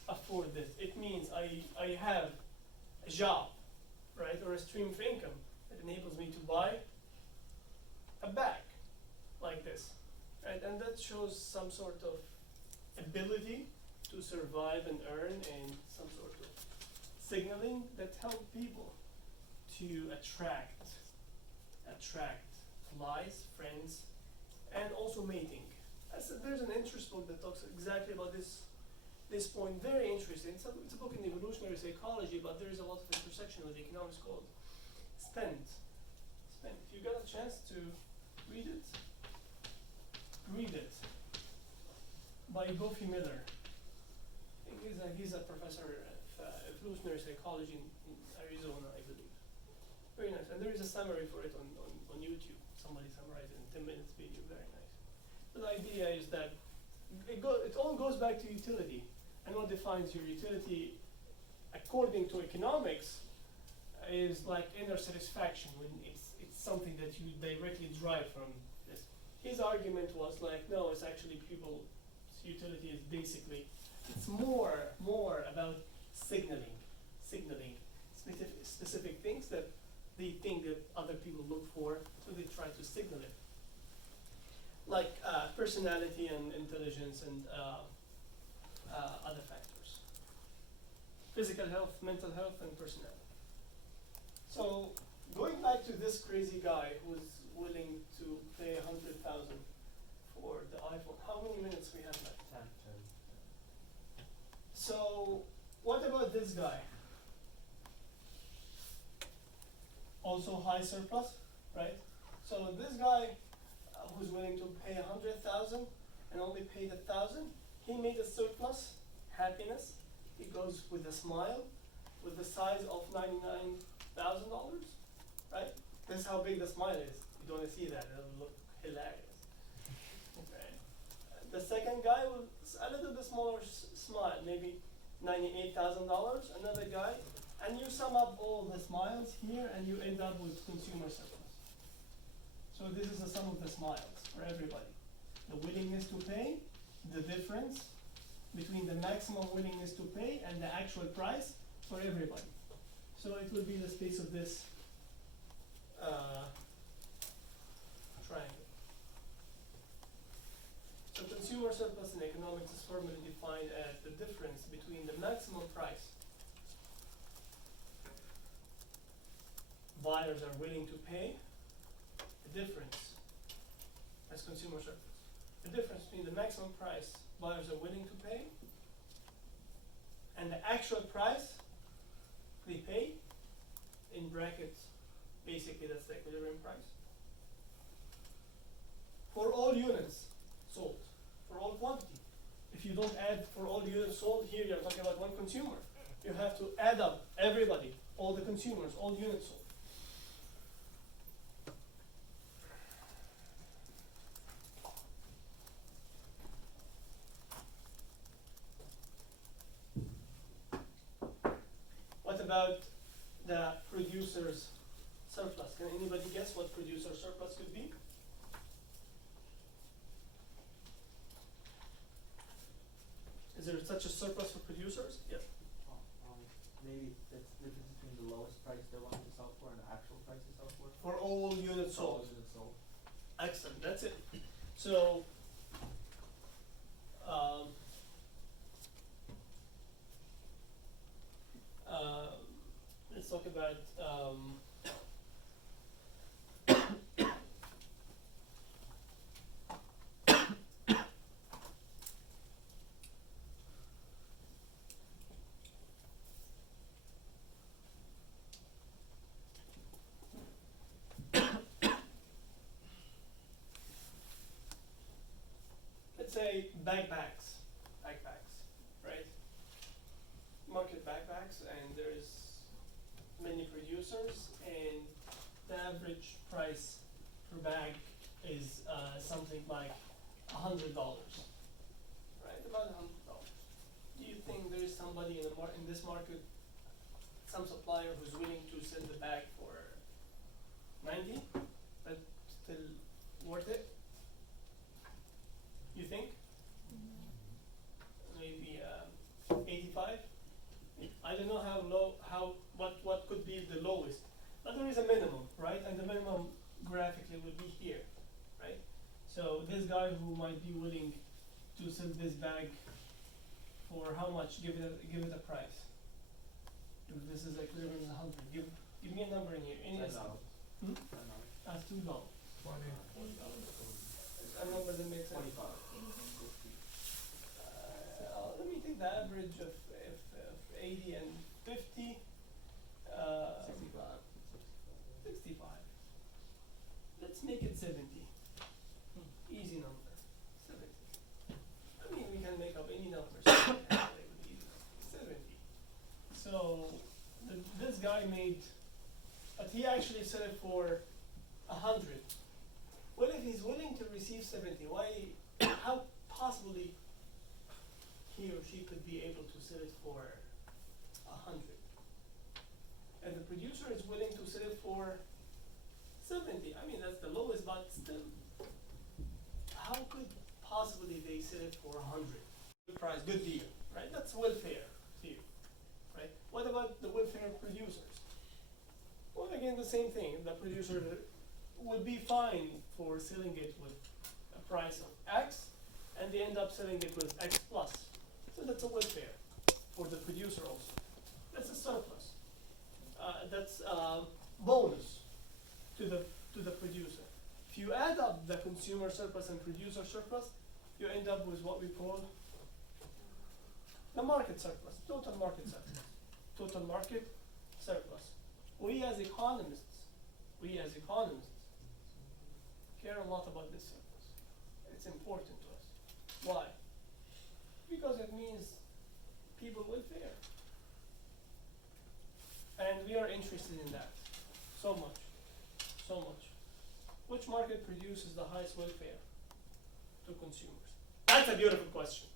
afford this. It means I have a job, right? Or a stream of income that enables me to buy a bag like this. Right? And that shows some sort of ability to survive and earn and some sort of signaling that help people to attract allies, friends, and also mating. There's an interest book that talks exactly about this point. Very interesting. It's a book in evolutionary psychology, but there is a lot of intersection with economics called Spend. If you got a chance to read it, read it. By Goffey Miller. I think he's a professor of evolutionary psychology in Arizona, I believe. Very nice. And there is a summary for it on YouTube. Somebody summarized it in 10 minutes video. Very nice. The idea is that it all goes back to utility. And what defines your utility, according to economics, is like inner satisfaction, when it's something that you directly drive from this. His argument was like, no, it's actually people's utility is basically, it's more about signaling specific things that they think that other people look for, so they try to signal it. Like personality and intelligence and other factors. Physical health, mental health, and personality. So, going back to this crazy guy who's willing to pay $100,000 for the iPhone. How many minutes we have left? 10. So, what about this guy? Also high surplus, right? So this guy who's willing to pay $100,000 and only paid $1,000, he made a surplus, happiness. He goes with a smile, with the size of $99,000, right? This is how big the smile is. You don't want to see that; it'll look hilarious. Okay. The second guy with a little bit smaller smile, maybe $98,000. Another guy. And you sum up all the smiles here and you end up with consumer surplus. So this is the sum of the smiles for everybody. The willingness to pay, the difference between the maximum willingness to pay and the actual price for everybody. So it will be the space of this formally defined as the difference between the maximum price buyers are willing to pay, the difference as consumer surplus. The difference between the maximum price buyers are willing to pay and the actual price they pay, in brackets, basically that's the equilibrium price, for all units sold, for all quantity. If you don't add for all units sold, here you're talking about one consumer. You have to add up everybody, all the consumers, all units sold. What about the producer's surplus? Can anybody guess what producer's surplus could be? Is there such a surplus for producers? Yes. Maybe that's the difference between the lowest price they're willing to sell for and the actual price they sell for. For all units All sold. units sold. Excellent, that's it. So, let's talk about let's say backpacks, right? Market backpacks, and there's many producers, and the average price per bag is something like $100, right? About $100. Do you think there is somebody in this market, some supplier who's willing to sell the bag for 90? That's still worth it? You think? Maybe 85? I don't know what could be the lowest, but there is a minimum, right? And the minimum graphically would be here, right? So this guy who might be willing to sell this bag for how much? Give it a price. If this is equivalent to 100, give me a number in here. Any estimate? That's $2. A number that makes sense. 25. Let me take the average of 80 and 50. 65. Let's make it 70. Easy number. 70. I mean, we can make up any number. 70. So this guy made, but he actually said it for 100. Well, if he's willing to receive 70, why? How possibly he or she could be able to sell it for 100? And the producer is willing to sell it for 70. I mean, that's the lowest, but still, how could possibly they sell it for 100? Good price, good deal, right? That's welfare theory, right? What about the welfare producers? Well, again, the same thing. The producer would be fine for selling it with a price of X, and they end up selling it with X plus. So that's a welfare for the producer also. That's a surplus. That's a bonus to the producer. If you add up the consumer surplus and producer surplus, you end up with what we call the market surplus, total market surplus. Total market surplus. We as economists care a lot about this surplus. It's important to us. Why? Because it means people welfare. And we are interested in that so much. Which market produces the highest welfare to consumers? That's a beautiful question.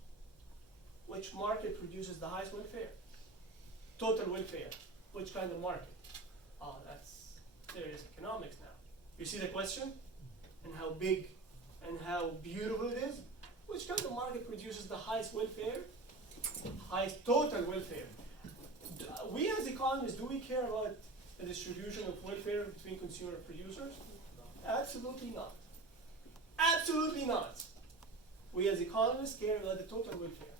Which market produces the highest welfare? Total welfare. Which kind of market? Oh, that's serious economics now. You see the question? And how big and how beautiful it is? Which kind of market produces the highest welfare? Highest total welfare. We as economists, do we care about the distribution of welfare between consumer and producers? Absolutely not. Absolutely not. We as economists care about the total welfare.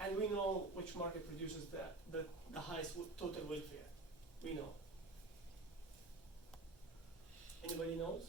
And we know which market produces the highest total welfare. We know. Anybody knows?